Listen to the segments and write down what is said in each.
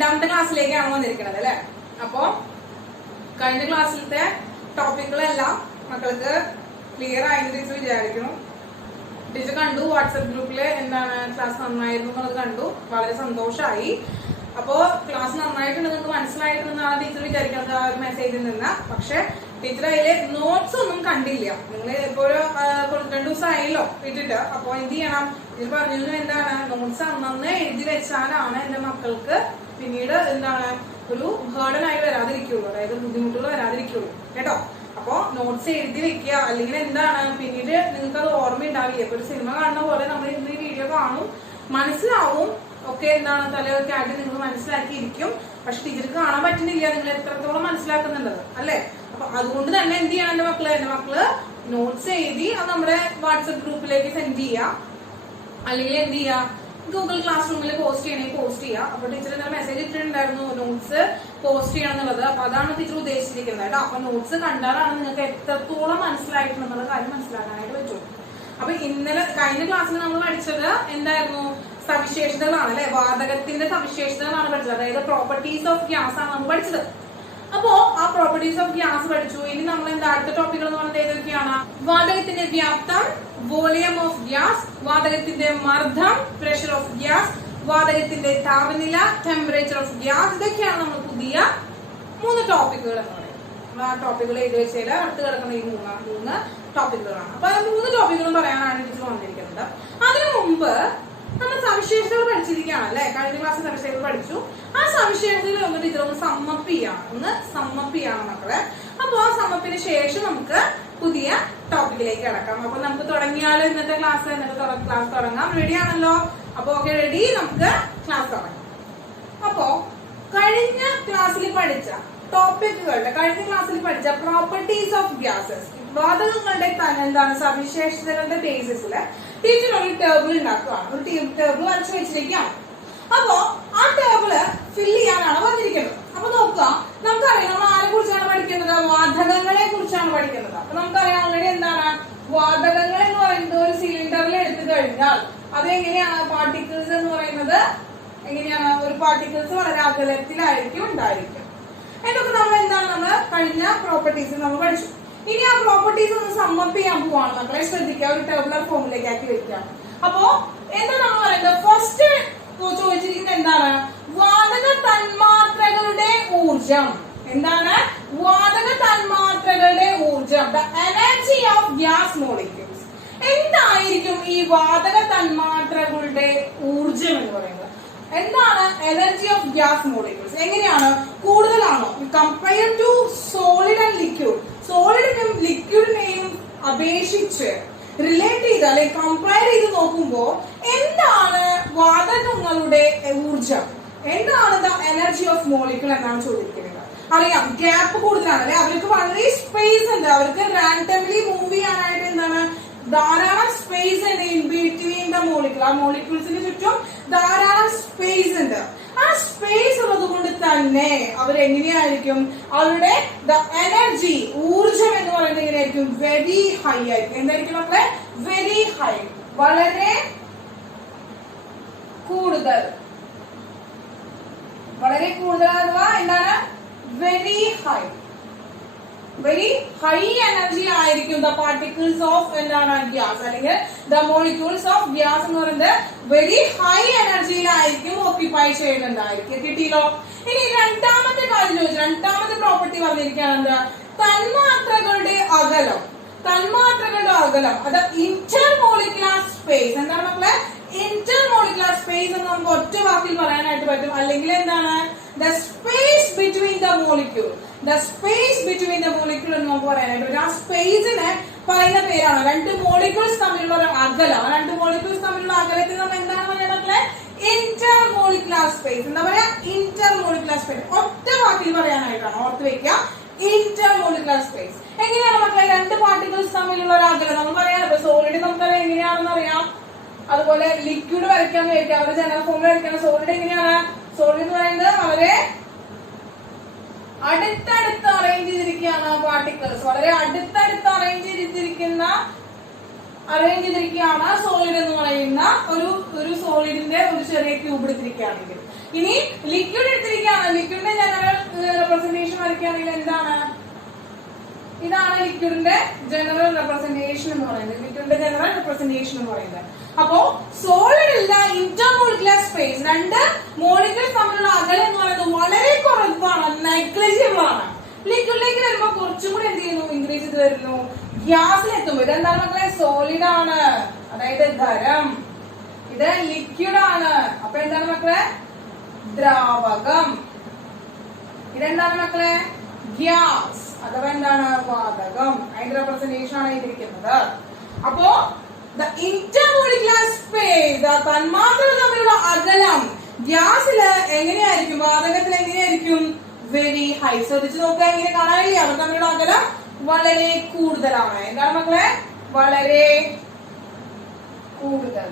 രണ്ടാമത്തെ ക്ലാസ്സിലേക്കാണ് വന്നിരിക്കുന്നത് അല്ലെ. അപ്പോ കഴിഞ്ഞ ക്ലാസ്സിലത്തെ ടോപ്പിക്കുകളെല്ലാം മക്കൾക്ക് ക്ലിയർ ആയെന്ന് ടീച്ചർ വിചാരിക്കുന്നു. ടീച്ചർ കണ്ടു വാട്സ്ആപ്പ് ഗ്രൂപ്പില് എന്താണ് ക്ലാസ് നന്നായിരുന്നു എന്നുള്ളത് കണ്ടു, വളരെ സന്തോഷമായി. അപ്പോ ക്ലാസ് നന്നായിട്ട് നിങ്ങൾക്ക് മനസ്സിലായിട്ടുണ്ടെന്നാണ് ടീച്ചർ വിചാരിക്കുന്നത് ആ ഒരു മെസ്സേജിൽ നിന്ന്. പക്ഷെ ടീച്ചർ അതിലെ നോട്ട്സ് ഒന്നും കണ്ടില്ല. നിങ്ങൾ ഇപ്പോ ഒരു 2 ദിവസമായല്ലോ ഇട്ടിട്ട്. അപ്പൊ എന്ത് ചെയ്യണം, ടീച്ചർ പറഞ്ഞിരുന്നു എന്താണ്, നോട്ട്സ് അന്നന്ന് എഴുതി വെച്ചാലാണ് എന്റെ മക്കൾക്ക് പിന്നീട് എന്താണ് ഒരു ബേർഡൻ ആയി വരാതിരിക്കുള്ളൂ, അതായത് ബുദ്ധിമുട്ടുകൾ വരാതിരിക്കുള്ളൂ കേട്ടോ. അപ്പൊ നോട്ട്സ് എഴുതി വെക്കുക, അല്ലെങ്കിൽ എന്താണ് പിന്നീട് നിങ്ങൾക്ക് അത് ഓർമ്മ ഉണ്ടാവില്ല. ഇപ്പൊ ഒരു സിനിമ കാണുന്ന പോലെ നമ്മൾ ഇന്ന് ഈ വീഡിയോ കാണും, മനസ്സിലാവും ഒക്കെ എന്താണ് തലയൊക്കെ ആയിട്ട് നിങ്ങൾ മനസ്സിലാക്കിയിരിക്കും. പക്ഷെ ടീച്ചർക്ക് കാണാൻ പറ്റുന്നില്ല നിങ്ങൾ എത്രത്തോളം മനസ്സിലാക്കുന്നുണ്ടത് അല്ലെ. അപ്പൊ അതുകൊണ്ട് തന്നെ എന്ത് ചെയ്യണം എന്റെ മക്കള് നോട്ട്സ് എഴുതി അത് നമ്മുടെ വാട്സ്ആപ്പ് ഗ്രൂപ്പിലേക്ക് സെൻഡ് ചെയ്യാം, അല്ലെങ്കിൽ എന്ത് ചെയ്യാം ഗൂഗിൾ ക്ലാസ് റൂമിൽ പോസ്റ്റ് ചെയ്യണമെങ്കിൽ പോസ്റ്റ് ചെയ്യാം. അപ്പൊ ടീച്ചർ ഇന്നലെ മെസ്സേജ് ഇട്ടിട്ടുണ്ടായിരുന്നു നോട്ട്സ് പോസ്റ്റ് ചെയ്യണം എന്നുള്ളത്. അപ്പൊ അതാണ് ടീച്ചർ ഉദ്ദേശിച്ചിരിക്കുന്നത് കേട്ടോ. അപ്പൊ നോട്ട്സ് കണ്ടാലാണ് നിങ്ങൾക്ക് എത്രത്തോളം മനസ്സിലായിട്ടുണ്ടെന്നുള്ള കാര്യം മനസ്സിലാക്കാനായിട്ട് പറ്റും. അപ്പൊ ഇന്നലെ കഴിഞ്ഞ ക്ലാസ്സിൽ നമ്മൾ പഠിച്ചത് എന്തായിരുന്നു, സവിശേഷതകളാണ് അല്ലെ, വാതകത്തിന്റെ സവിശേഷതകളാണ് പഠിച്ചത്. അതായത് പ്രോപ്പർട്ടീസ് ഓഫ് ഗ്യാസ് ആണ് നമ്മൾ പഠിച്ചത്. അപ്പോ ആ പ്രോപ്പർട്ടീസ് ഓഫ് ഗ്യാസ് പഠിച്ചു. ഇനി നമ്മൾ എന്താ അടുത്ത ടോപ്പിക്കുകൾ എന്ന് പറഞ്ഞത് ഏതൊക്കെയാണ്, വാതകത്തിന്റെ വ്യാപ്തം, വോളിയം ഓഫ് ഗ്യാസ്, വാതകത്തിന്റെ മർദ്ദം, പ്രഷർ ഓഫ് ഗ്യാസ്, വാതകത്തിന്റെ താപനില, ടെമ്പറേച്ചർ ഓഫ് ഗ്യാസ്. ഇതൊക്കെയാണ് നമ്മൾ പുതിയ 3 ടോപ്പിക്കുകൾ എന്ന് പറയുന്നത്. ആ ടോപ്പിക്കുകൾ എഴുതി വെച്ചാൽ അടുത്ത് കിടക്കുന്ന ഈ മൂന്ന് ടോപ്പിക്കുകളാണ്. അപ്പൊ ആ 3 ടോപ്പിക്കുകളും പറയാനാണ് ടീച്ചർ വന്നിരിക്കുന്നത്. അതിനു മുമ്പ് നമ്മൾ സവിശേഷതകൾ പഠിച്ചിരിക്കുകയാണ് അല്ലെ. കഴിഞ്ഞ ക്ലാസ്സിൽ സവിശേഷതകൾ പഠിച്ചു. ആ സവിശേഷതകൾ ഒന്ന് ടീച്ചർ ഒന്ന് സമ്മപ്പ് ചെയ്യാണ് മക്കളെ. അപ്പൊ ആ സമ്മപ്പിന് ശേഷം നമുക്ക് പുതിയ ടോപ്പിക്കിലേക്ക് കിടക്കാം. അപ്പൊ നമുക്ക് തുടങ്ങിയാലോ ഇന്നത്തെ ക്ലാസ് തുടങ്ങാം. റെഡി ആണല്ലോ? അപ്പൊ ഓക്കെ, റെഡി, നമുക്ക് ക്ലാസ് തുടങ്ങാം. അപ്പോ കഴിഞ്ഞ ക്ലാസ്സിൽ പഠിച്ച ടോപ്പിക്കുകളുടെ കഴിഞ്ഞ ക്ലാസ്സിൽ പഠിച്ച പ്രോപ്പർട്ടീസ് ഓഫ് ഗ്യാസസ്, വാതകങ്ങളുടെ എന്താണ് സവിശേഷതകളുടെ ബേസിസില് ടീച്ചർ ഒരു ടേബിൾ ഉണ്ടാക്കുകയാണ്. ഒരു ടേബിൾ വരച്ചു വെച്ചിരിക്കുകയാണ്. അപ്പോ ആ ടേബിള് ഫില്ല് ചെയ്യാനാണ് പറഞ്ഞിരിക്കുന്നത്. അപ്പൊ നോക്കുക, നമുക്കറിയാം നമ്മൾ ആരെ കുറിച്ചാണ് പഠിക്കുന്നത്, വാതകങ്ങളെ കുറിച്ചാണ് പഠിക്കുന്നത്. അപ്പൊ നമുക്കറിയാം ഓൾറെഡി എന്താണ് വാതകങ്ങൾ എന്ന് പറയുന്നത് ഒരു സിലിണ്ടറിൽ എടുത്തു കഴിഞ്ഞാൽ അത് എങ്ങനെയാണ് പാർട്ടിക്കിൾസ് എന്ന് പറയുന്നത്, എങ്ങനെയാണ് ഒരു പാർട്ടിക്കിൾസ് വളരെ അകലത്തിലായിരിക്കും ഉണ്ടായിരിക്കും. ഇതൊക്കെ നമ്മൾ കഴിഞ്ഞ പ്രോപ്പർട്ടീസ് നമ്മൾ പഠിച്ചു. ഇനി ആ പ്രോപ്പർട്ടീസ് ഒന്ന് സമ്മപ്പ് ചെയ്യാൻ പോവാണ് മക്കളെ. ശ്രദ്ധിക്കുക, ഒരു ടേബുലർ ഫോമിലേക്ക് ആക്കി വെക്കുക. അപ്പോ എന്താ നമ്മൾ പറയുന്നത്, ഫസ്റ്റ് ചോദിച്ചിരിക്കുന്നത് എന്താണ്, വാതക തന്മാത്രകളുടെ ഊർജം. എന്താണ് വാതക തന്മാത്രകളുടെ ഊർജം, the energy of gas molecules. എന്തായിരിക്കും ഈ വാതക തന്മാത്രകളുടെ ഊർജം എന്ന് പറയുന്നത്? എന്താണ് എനർജി ഓഫ് ഗ്യാസ് മോളിക്യൂൾസ്? എങ്ങനെയാണ്, കൂടുതലാണോ compare to solid and liquid? സോളിഡിനും ലിക്വിഡിനെയും അപേക്ഷിച്ച് റിലേറ്റ് ചെയ്ത് അല്ലെങ്കിൽ കമ്പയർ ചെയ്ത് നോക്കുമ്പോ എന്താണ് വാതകങ്ങളുടെ ഊർജം, എന്താണ് ദ എനർജി ഓഫ് മോളിക്യൂൾ എന്നാണ് ചോദിക്കുന്നത്. അറിയാം ഗ്യാപ്പ് കൂടുതലാണ് അല്ലെ, അവർക്ക് വളരെ സ്പേസ് ഉണ്ട്, അവർക്ക് റാൻഡംലി മൂവ് ചെയ്യാനായിട്ട് എന്താണ് ധാരാളം സ്പേസ് ഉണ്ട് ഇൻ ബിറ്റ്വീൻ ദ മോളിക്യൂൾ. ആ മോളിക്യൂൾസിന് ചുറ്റും ധാരാളം സ്പേസ് ഉണ്ട്. ആ സ്പേസ് ഉള്ളത് കൊണ്ട് തന്നെ അവരെങ്ങനെയായിരിക്കും, അവരുടെ ദ എനർജി ഊർജം എന്ന് പറയുന്നത് എങ്ങനെയായിരിക്കും, വെരി ഹൈ ആയിരിക്കും. എന്തായിരിക്കും മക്കളെ, വെരി ഹൈ, വളരെ കൂടുതൽ. അഥവാ എന്താണ് very high, very high energy ആയിരിക്കും ദ പാർട്ടിക്കിൾസ് ഓഫ് എന്താണ് ഗ്യാസ്, അല്ലെങ്കിൽ ദ മോളിക്യൂൾസ് ഓഫ് ഗ്യാസ് എന്ന് പറയുന്നത് വെരി ഹൈ എനർജിയിലായിരിക്കും ഓക്യുപ്പൈ ചെയ്യുന്നുണ്ടായിരിക്കും. കിട്ടിയല്ലോ? ഇനി രണ്ടാമത്തെ കാര്യം ചോദിച്ചു, രണ്ടാമത്തെ പ്രോപ്പർട്ടി പറഞ്ഞിരിക്കുകയാണ് എന്താ, തന്മാത്രകളുടെ അകലം. അത് ഇന്റർമോളിക്കുലർ സ്പേസ്. എന്താണ് മക്കളെ, ഇന്റർമോളിക്കുലർ സ്പേസ് എന്ന് നമുക്ക് ഒറ്റ വാക്കിൽ പറയാനായിട്ട് പറ്റും. അല്ലെങ്കിൽ എന്താണ്, the space between the molecule. The space between the molecule എന്ന് നമുക്ക് പറയാനായിട്ട് പറ്റും. ആ സ്പേസിനെ പറയുന്ന പേരാണ്, രണ്ട് മോളിക്യൂൾസ് തമ്മിലുള്ള ഒരു അകലം. രണ്ട് മോളിക്യൂൾസ് തമ്മിലുള്ള അകലത്തിൽ നമ്മൾ എന്താണ് പറയുക മക്കളെ, ഇന്റർമോളിക്കുലർ സ്പേസ്. എന്താ പറയാ, ഇന്റർമോളിക്കുലർ സ്പേസ്. ഒറ്റ വാക്കിൽ പറയാനായിട്ടാണ്, ഓർത്ത് വെക്കുക, ഇന്റർമോളിക്കുലർ സ്പേസ്. എങ്ങനെയാണ് മക്കളെ രണ്ട് പാർട്ടിക്കിൾസ് തമ്മിലുള്ള ഒരു അകലം നമ്മൾ പറയാം. ഇപ്പൊ സോളിഡ് നമുക്കറിയാം എങ്ങനെയാണെന്ന് അറിയാം, അതുപോലെ ലിക്വിഡ് വരയ്ക്കാന്ന് വിചാരിക്കാം, അവര് ജനറൽ ഫോമിൽ വരയ്ക്കണം. സോളിഡ് എങ്ങനെയാണ്, സോളിഡ് എന്ന് പറയുന്നത് അവരെ അടുത്തടുത്ത് അറേഞ്ച് ചെയ്തിരിക്കുകയാണ് പാർട്ടിക്കിൾസ്, വളരെ അടുത്തടുത്ത് അറേഞ്ച് ചെയ്തിരിക്കുന്ന അറേഞ്ച് ചെയ്തിരിക്കുകയാണ് സോളിഡ് എന്ന് പറയുന്ന ഒരു സോളിഡിന്റെ ഒരു ചെറിയ ക്യൂബ് എടുത്തിരിക്കുകയാണെങ്കിൽ. ഇനി ലിക്വിഡ് എടുത്തിരിക്കുകയാണ്. ലിക്വിഡിന്റെ ജനറൽ റെപ്രസെന്റേഷൻ വരയ്ക്കുകയാണെങ്കിൽ എന്താണ്? ഇതാണ് ലിക്വിഡിന്റെ ജനറൽ റെപ്രസെന്റേഷൻ എന്ന് പറയുന്നത്. ലിക്വിഡിന്റെ ജനറൽ റെപ്രസെന്റേഷൻ എന്ന് പറയുന്നത്. അപ്പോ സോളിഡിലുള്ള ഇന്റർമോളിക്കുലർ സ്പേസ്, രണ്ട് മോളിക്യൂൾസ് തമ്മിലുള്ള അകലം എന്ന് പറയുന്നത് വളരെ കുറവാണ്, നെഗ്ലിജിബിൾ ആണ്. ലിക്വിഡിലേക്ക് വരുമ്പോ കുറച്ചും കൂടി എന്ത് ചെയ്യുന്നു? ഇൻക്രീസ് ചെയ്ത് വരുന്നു. ഗ്യാസിലെത്തുമ്പോ ഇതെന്താണ് മക്കളെ? സോളിഡ് ആണ്, അതായത് ഖരം. ഇത് ലിക്വിഡ് ആണ്, അപ്പൊ എന്താണ് മക്കളെ? ദ്രാവകം. ഇതെന്താണ് മക്കളെ? ഗ്യാസ് അഥവാ എന്താണ്? വാതകം. അതിന്റെ റെപ്രസെന്റേഷൻ ആണ് ഇതിരിക്കുന്നത്. അപ്പോ the intermolecular space, തന്മാത്രകൾ തമ്മിലുള്ള അകലം ഗ്യാസില് എങ്ങനെയായിരിക്കും? വാതകത്തിൽ എങ്ങനെയായിരിക്കും? Very high. ശ്രദ്ധിച്ചു നോക്കുക, എങ്ങനെ കാണാനില്ലേ? അവർ തമ്മിലുള്ള അകലം വളരെ കൂടുതലാണ്. എന്താണ് മക്കളെ? വളരെ കൂടുതൽ,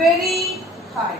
വെരി ഹൈ.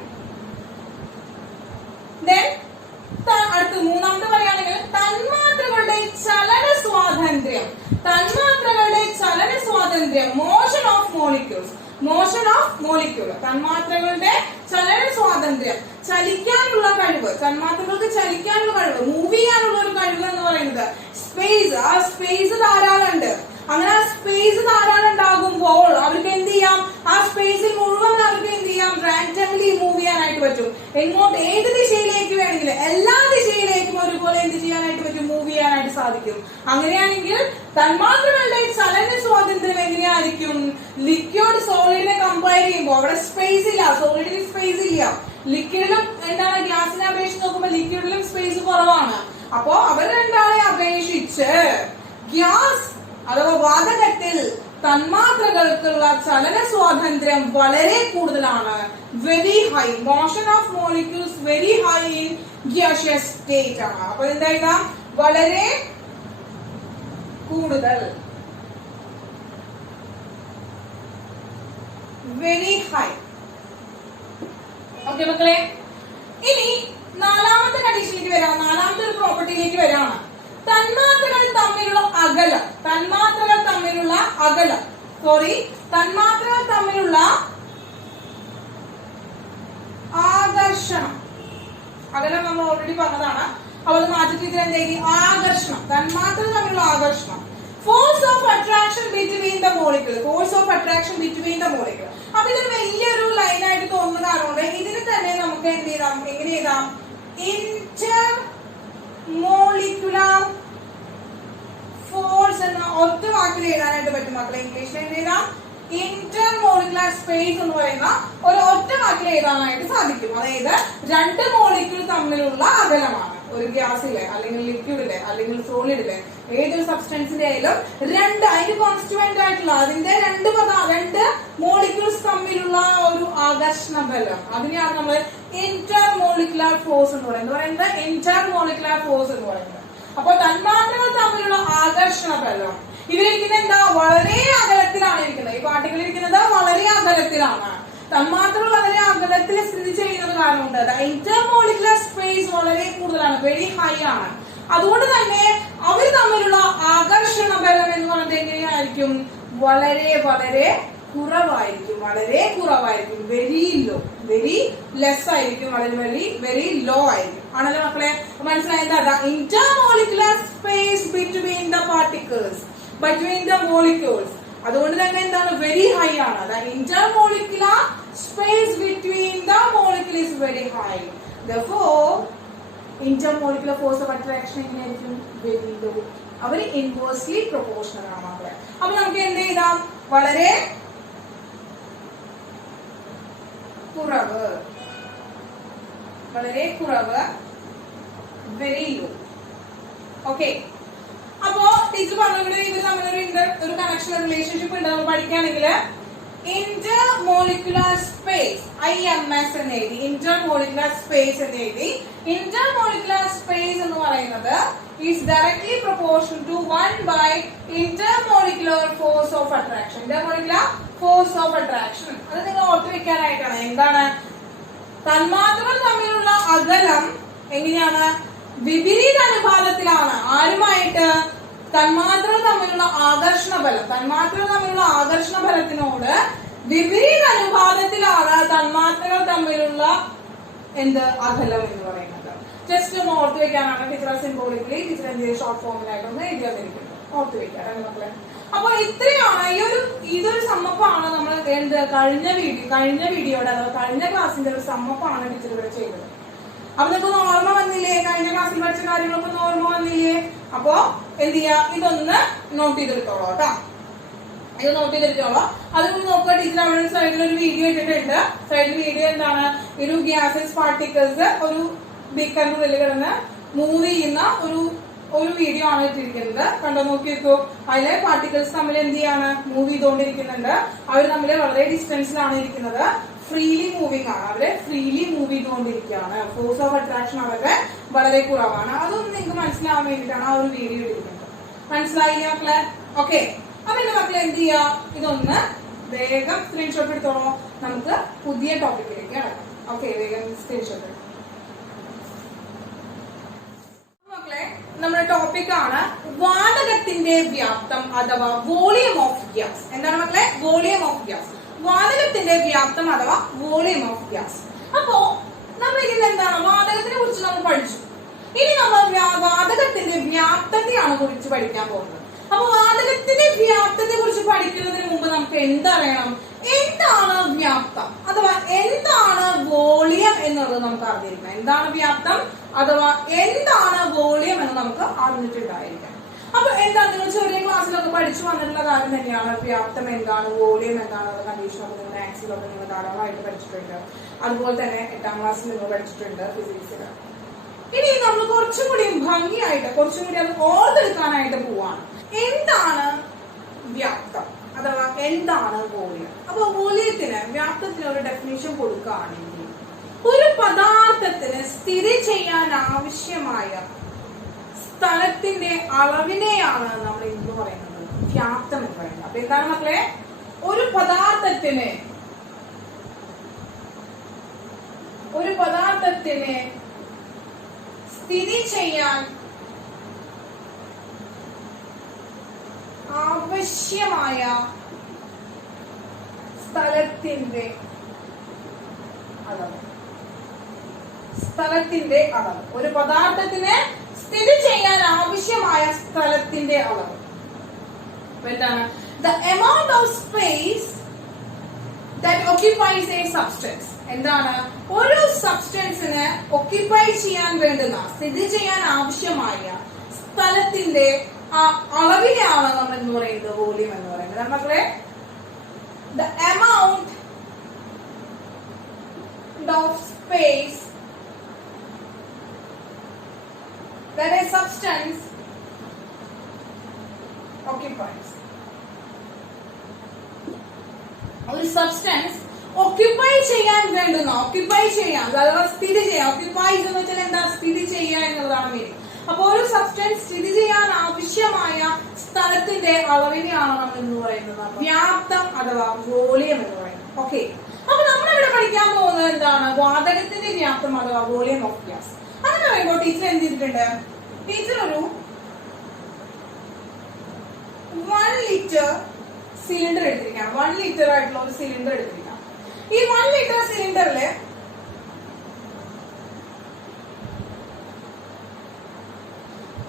അടുത്ത് മൂന്നാമത്തെ പറയുകയാണെങ്കിൽ തന്മാത്രകളുടെ ചലന സ്വാതന്ത്ര്യം. തന്മാത്രകളുടെ ചലന സ്വാതന്ത്ര്യം, motion of molecules. Motion of molecule, തന്മാത്രകളുടെ ചലന സ്വാതന്ത്ര്യം, ചലിക്കാനുള്ള കഴിവ്. തന്മാത്രകൾക്ക് ചലിക്കാനുള്ള കഴിവ്, മൂവ് ചെയ്യാനുള്ള ഒരു കഴിവ് എന്ന് പറയുന്നത് സ്പേസ്. ആ സ്പേസ് ധാരാളം ഉണ്ട്. അങ്ങനെ ആ സ്പേസ് ധാരാളം ഉണ്ടാകുമ്പോൾ അവർക്ക് എന്ത് ചെയ്യാം? ആ സ്പേസിൽ മുഴുവൻ അവർക്ക് എന്ത് ചെയ്യാം? റാൻഡംലി മൂവ് ചെയ്യാനായിട്ട് പറ്റും. എങ്ങോട്ട്? ഏത് ദിശയിലേക്ക് വേണമെങ്കിലും, എല്ലാ ദിശയിലേക്കും ഒരുപോലെ എന്ത് ചെയ്യാനായിട്ട് പറ്റും? മൂവ് ചെയ്യാനായിട്ട് സാധിക്കും. അങ്ങനെയാണെങ്കിൽ തന്മാത്രകളുടെ ചലന സ്വാതന്ത്ര്യം എങ്ങനെയായിരിക്കും? ലിക്വിഡ് സോളിഡിനെ കമ്പയർ ചെയ്യുമ്പോൾ അവിടെ സ്പേസ് ഇല്ല, സോളിഡിന് സ്പേസ് ഇല്ല. ലിക്വിഡിലും എന്താണ്? ഗ്യാസിനെ അപേക്ഷിച്ച് നോക്കുമ്പോൾ ലിക്വിഡിലും സ്പേസ് കുറവാണ്. അപ്പോ അവർ രണ്ടാളെ അപേക്ഷിച്ച് ഗ്യാസ് അഥവാ വാതകത്തിൽ തന്മാത്രകൾക്കുള്ള ചലന സ്വാതന്ത്ര്യം വളരെ കൂടുതലാണ്, very high. Motion of molecules very high in gaseous state ആണ്. അപ്പൊ എന്താ? വളരെ കൂടുതൽ, വെരി ഹൈ. ഓക്കെ മക്കളെ, ഇനി നാലാമത്തെ കണ്ടീഷനിലേക്ക് വരാം. നാലാമത്തെ ഒരു പ്രോപ്പർട്ടിയിലേക്ക് വരാണ്. തന്മാത്രകൾ തമ്മിലുള്ള അകലം. തന്മാത്രകൾ തമ്മിലുള്ള അകലം, തന്മാത്രകൾ തമ്മിലുള്ള ആകർഷണം. അകലം നമ്മൾ ഓൾറെഡി പറഞ്ഞതാണ്. അപ്പോൾ മാറ്റിട്ട് ഇതിൽ എന്തെങ്കിലും ആകർഷണം, തന്മാത്രകൾ തമ്മിലുള്ള ആകർഷണം. Force of attraction between the molecule. Force of attraction between the molecule. അപ്പൊ ഇതൊരു വലിയൊരു ലൈനായിട്ട് തോന്നുന്ന കാരണം ഇതിന് തന്നെ നമുക്ക് എന്ത് ചെയ്താം? എങ്ങനെ എഴുതാം? ഇന്റർ മോളിക്കുലർ ഫോഴ്സ് എന്ന ഒറ്റ വാക്കിൽ എഴുതാനായിട്ട് പറ്റും മക്കളെ. ഇംഗ്ലീഷിൽ എന്ത് എഴുതാം? ഇന്റർ മോളിക്കുലർ സ്പേസ് എന്ന് പറയുന്ന ഒരു ഒറ്റ വാക്കിൽ എഴുതാനായിട്ട് സാധിക്കും. അതായത് രണ്ട് മോളിക്യൂൾ തമ്മിലുള്ള അകലമാണ്. ഒരു ഗ്യാസിലെ അല്ലെങ്കിൽ ലിക്വിഡിലെ അല്ലെങ്കിൽ സോളിഡിലെ ഏതൊരു സബ്സ്റ്റൻസിന്റെ ആയാലും രണ്ട് അതിന് കോൺസ്റ്റുവന്റ് ആയിട്ടുള്ള അതിന്റെ രണ്ട് മോളിക്യൂൾസ് തമ്മിലുള്ള ഒരു ആകർഷണ ബലം, അതിനെയാണ് നമ്മൾ ഇന്റർ മോളിക്കുലർ ഫോഴ്സ് എന്ന് പറയുന്നത്. ഇന്റർ മോളിക്കുലർ ഫോഴ്സ് എന്ന് പറയുന്നത്. അപ്പൊ തന്മാത്രകൾ തമ്മിലുള്ള ആകർഷണ ബലം ഇതിരിക്കുന്ന എന്താ? വളരെ അകലത്തിലാണ് ഇരിക്കുന്നത്. ഈ പാർട്ടികൾ ഇരിക്കുന്നത് വളരെ അകലത്തിലാണ്. തന്മാത്രകൾ വളരെ അകലത്തിൽ സ്ഥിതി ചെയ്യുന്നത് കാരണം കൊണ്ട് ഇന്റർ മോളിക്കുലർ സ്പേസ് വളരെ കൂടുതലാണ്, വെരി ഹൈ ആണ്. അതുകൊണ്ട് തന്നെ അവർ തമ്മിലുള്ള ആകർഷണ ബലം എന്ന് പറയുന്നത് എങ്ങനെയായിരിക്കും? വളരെ വളരെ കുറവായിരിക്കും, വളരെ കുറവായിരിക്കും. വെരി ലോ, വെരി ലെസ് ആയിരിക്കും, വളരെ വെരി ലോ ആയിരിക്കും. ആണല്ലോ മക്കളെ? മനസ്സിലായത്? Intermolecular space between the particles, between the molecules. അതുകൊണ്ട് തന്നെ എന്താണ്? വെരി ഹൈ ആണ്. Intermolecular space between the molecule is very high. Therefore, intermolecular force of attraction എങ്ങനെയായിരിക്കും? Very low. അവർ ഇൻവേഴ്സ്ലി പ്രൊപ്പോർഷണൽ ആണ് മക്കളെ. അപ്പൊ നമുക്ക് എന്ത് ചെയ്താം? വളരെ കുറവ്, വളരെ കുറവ്, വെരി ലോ. ഓക്കെ. അപ്പോ ടീച്ചർ പറഞ്ഞത് ഇവർ തമ്മിലൊരു കണക്ഷൻ റിലേഷൻഷിപ്പ് ഉണ്ടാവും. പഠിക്കുകയാണെങ്കിൽ ഇന്റർമോളിക്കുലർ സ്പേസ് IMS എന്ന് എഴുതി, ഇന്റർമോളിക്കുലർ സ്പേസ് എന്ന് എഴുതി. ഇന്റർമോളിക്കുലർ സ്പേസ് എന്ന് പറയുന്നത് is directly proportion to 1 intermolecular force of attraction. Intermolecular force of attraction അത് നിങ്ങൾ ഓർത്തു വെക്കാനായിട്ടാണ്. എന്താണ്? തന്മാത്രകൾ തമ്മിലുള്ള അകലം എങ്ങനെയാണ്? വിപരീത അനുപാതത്തിലാണ്. ആരുമായിട്ട്? തന്മാത്രകൾ തമ്മിലുള്ള ആകർഷണ ബലത്തിനോട് വിപരീത അനുപാതത്തിലാണ് തന്മാത്രകൾ തമ്മിലുള്ള അകലം എന്ന് പറയുന്നത്. ജസ്റ്റ് ഒന്ന് ഓർത്ത് വെക്കാനാണ് ടീച്ചർ സിംബോളിക്കലി ടീച്ചർ എന്ത് ഷോർട്ട് ഫോമിലായിട്ടൊന്ന് എഴുതി വന്നിരിക്കുന്നത്. ഓർത്ത് വെക്കാം മക്കളെ. അപ്പൊ ഇത്രയാണ് ഇതൊരു സമ്മപ്പാണ് നമ്മൾ കഴിഞ്ഞ വീഡിയോയുടെ അഥവാ കഴിഞ്ഞ ക്ലാസ്സിന്റെ ഒരു സമ്മപ്പാണ് ടീച്ചർ ഇവിടെ ചെയ്തത്. അപ്പൊ നിങ്ങൾക്ക് ഓർമ്മ വന്നില്ലേ? കഴിഞ്ഞ ക്ലാസ്സിൽ പഠിച്ച കാര്യങ്ങളൊക്കെ ഓർമ്മ വന്നില്ലേ? അപ്പൊ എന്ത് ചെയ്യാ, ഇതൊന്ന് നോട്ട് ചെയ്തെടുത്തോളൂ കേട്ടോ. ഇത് നോട്ട് ചെയ്തെടുത്തോളൂ. അതുകൊണ്ട് നോക്കുക, ടീച്ചർ അവിടെ സൈഡിൽ ഒരു വീഡിയോ ഇട്ടിട്ടുണ്ട്. സൈഡിൽ വീഡിയോ എന്താണ്, ഒരു ഗ്യാസസ് പാർട്ടിക്കിൾസ് ഒരു ബീക്കറിന്റെ ഉള്ളിൽ കിടന്ന് മൂവ് ചെയ്യുന്ന ഒരു വീഡിയോ ആണ് ഇട്ടിരിക്കുന്നത്. കണ്ടോ, നോക്കി വെക്കൂ. അതിലെ പാർട്ടിക്കിൾസ് തമ്മിൽ എന്ത് ചെയ്യാണ്, മൂവ് ചെയ്തുകൊണ്ടിരിക്കുന്നുണ്ട്. അവർ തമ്മിൽ വളരെ ഡിസ്റ്റൻസിലാണ് ഇരിക്കുന്നത്. ഫ്രീലി മൂവിങ് ആണ്, അവര് ഫ്രീലി മൂവ് ചെയ്തുകൊണ്ടിരിക്കുകയാണ്. ഫോഴ്സ് ഓഫ് അട്രാക്ഷൻ അവരുടെ വളരെ കുറവാണ്. അതൊന്നും നിങ്ങൾക്ക് മനസ്സിലാവാൻ വേണ്ടിയിട്ടാണ് ആ ഒരു വീഡിയോ ഇട്ടിരിക്കുന്നത്. മനസ്സിലായില്ലേ മക്കളെ? ഓക്കെ. അപ്പൊ എന്റെ മക്കളെ എന്ത് ചെയ്യാ, ഇതൊന്ന് വേഗം സ്ക്രീൻഷോട്ട് എടുത്തോളൂ. നമുക്ക് പുതിയ ടോപ്പിക്കിലേക്ക് കിടക്കാം. ഓക്കെ, വേഗം സ്ക്രീൻഷോട്ട് എടുക്കാം. മക്കളെ, നമ്മുടെ ടോപ്പിക്കാണ് വാതകത്തിന്റെ വ്യാപ്തം അഥവാ വോളിയം ഓഫ് ഗ്യാസ്. എന്താണ് മക്കളെ? Volume of gas. വാതകത്തിന്റെ വ്യാപ്തം അഥവാ വോളിയം ഓഫ് ഗ്യാസ്. അപ്പോ നമ്മൾ ഇതിൽ എന്താണ്, വാതകത്തിനെ കുറിച്ച് നമ്മൾ പഠിച്ചു. ഇനി നമ്മൾ വാതകത്തിന്റെ വ്യാപ്തത്തെയാണ് കുറിച്ച് പഠിക്കാൻ പോകുന്നത്. അപ്പൊ വാതകത്തിന്റെ വ്യാപ്തത്തെ കുറിച്ച് പഠിക്കുന്നതിന് മുമ്പ് നമുക്ക് എന്തറിയണം, എന്താണ് വ്യാപ്തം അഥവാ എന്താണ് വോളിയം എന്നുള്ളത് നമുക്ക് അറിഞ്ഞിരിക്കണം. എന്താണ് വ്യാപ്തം അഥവാ എന്താണ് വോളിയം എന്ന് നമുക്ക് അറിഞ്ഞിട്ടുണ്ടായിരിക്കണം. അപ്പൊ എന്താ, നിങ്ങൾ ചെറിയ ക്ലാസ്സിലൊക്കെ പഠിച്ചു വന്നിട്ടുള്ള കാര്യം തന്നെയാണ്. വ്യാപ്തം എന്താണ്, വോളിയം എന്താണ്, കണ്ടീഷനൊക്കെ നിങ്ങൾ മാത്സിലൊക്കെ നിങ്ങൾ ധാരാളമായിട്ട് പഠിച്ചിട്ടുണ്ട്. അതുപോലെ തന്നെ 8ാം ക്ലാസ്സിൽ നിങ്ങൾ പഠിച്ചിട്ടുണ്ട് ഫിസിക്സിൽ. ഇനി നമ്മൾ കുറച്ചും കൂടി ഭംഗിയായിട്ട് കുറച്ചും കൂടി അത് ഓർത്തെടുക്കാനായിട്ട് പോവാണ്. എന്താണ് വ്യാപ്തം അഥവാ എന്താണ് വോളിയം? അപ്പൊ വോളിയത്തിന് വ്യാപ്തത്തിന് ഒരു ഡെഫിനിഷൻ കൊടുക്കുകയാണെങ്കിൽ, ഒരു പദാർത്ഥത്തിന് സ്ഥിതി ചെയ്യാൻ ആവശ്യമായ സ്ഥലത്തിന്റെ അളവിനെയാണ് നമ്മൾ എന്ത് പറയുന്നത്, വ്യാപ്തം എന്ന് പറയുന്നത്. അപ്പൊ എന്താണ് മക്കളെ, ഒരു പദാർത്ഥത്തിന് സ്ഥിതി ചെയ്യാൻ ആവശ്യമായ സ്ഥലത്തിന്റെ അളവ്. ഒരു പദാർത്ഥത്തിന് സ്ഥിതി ചെയ്യാൻ ആവശ്യമായ സ്ഥലത്തിന്റെ അളവ് എന്താണ്? The amount of space that occupies a substance. എന്താണ്? ഒരു സബ്സ്റ്റൻസിന് ഒക്യുപ്പൈ ചെയ്യാൻ വേണ്ടുന്ന, സ്ഥിതി ചെയ്യാൻ ആവശ്യമായ സ്ഥലത്തിന്റെ അളവിനെയാണ് നമ്മൾ എന്ന് പറയുന്നത് വോളിയം എന്ന് പറയുന്നത്. മക്കളെ, the amount of space that a substance occupies. ഒരു സബ്സ്റ്റൻസ് ഒക്യുപ്പൈ ചെയ്യാൻ വേണ്ടുന്ന, അഥവാ സ്ഥിതി ചെയ്യാൻ, ഒക്യുപ്പൈസ് എന്ന് വെച്ചാൽ എന്താ, സ്ഥിതി ചെയ്യുക എന്നുള്ളതാണ് മീനിങ്. അപ്പൊ ഒരു സബ്സ്റ്റൻസ് സ്ഥിതി ചെയ്യാൻ ആവശ്യമായ സ്ഥലത്തിന്റെ അളവിനെയാണ് നമ്മൾ എന്ന് പറയുന്നത് വ്യാപ്തം അഥവാ വോളിയം എന്ന് പറയുന്നത്. ഓക്കെ. അപ്പൊ നമ്മളിവിടെ പഠിക്കാൻ പോകുന്നത് എന്താണ്, വാതകത്തിന്റെ വ്യാപ്തം അഥവാ വോളിയം ഓഫ് ഗ്യാസ്. അങ്ങനെ വരുമ്പോൾ ടീച്ചർ എന്ത് ചെയ്തിട്ടുണ്ട്, ടീച്ചർ ഒരു 1 ലിറ്റർ സിലിണ്ടർ എടുത്തിരിക്കുകയാണ്. 1 ലിറ്റർ ആയിട്ടുള്ള ഒരു സിലിണ്ടർ എടുത്തിരിക്കുകയാണ്. ഈ 1 ലിറ്റർ സിലിണ്ടറില്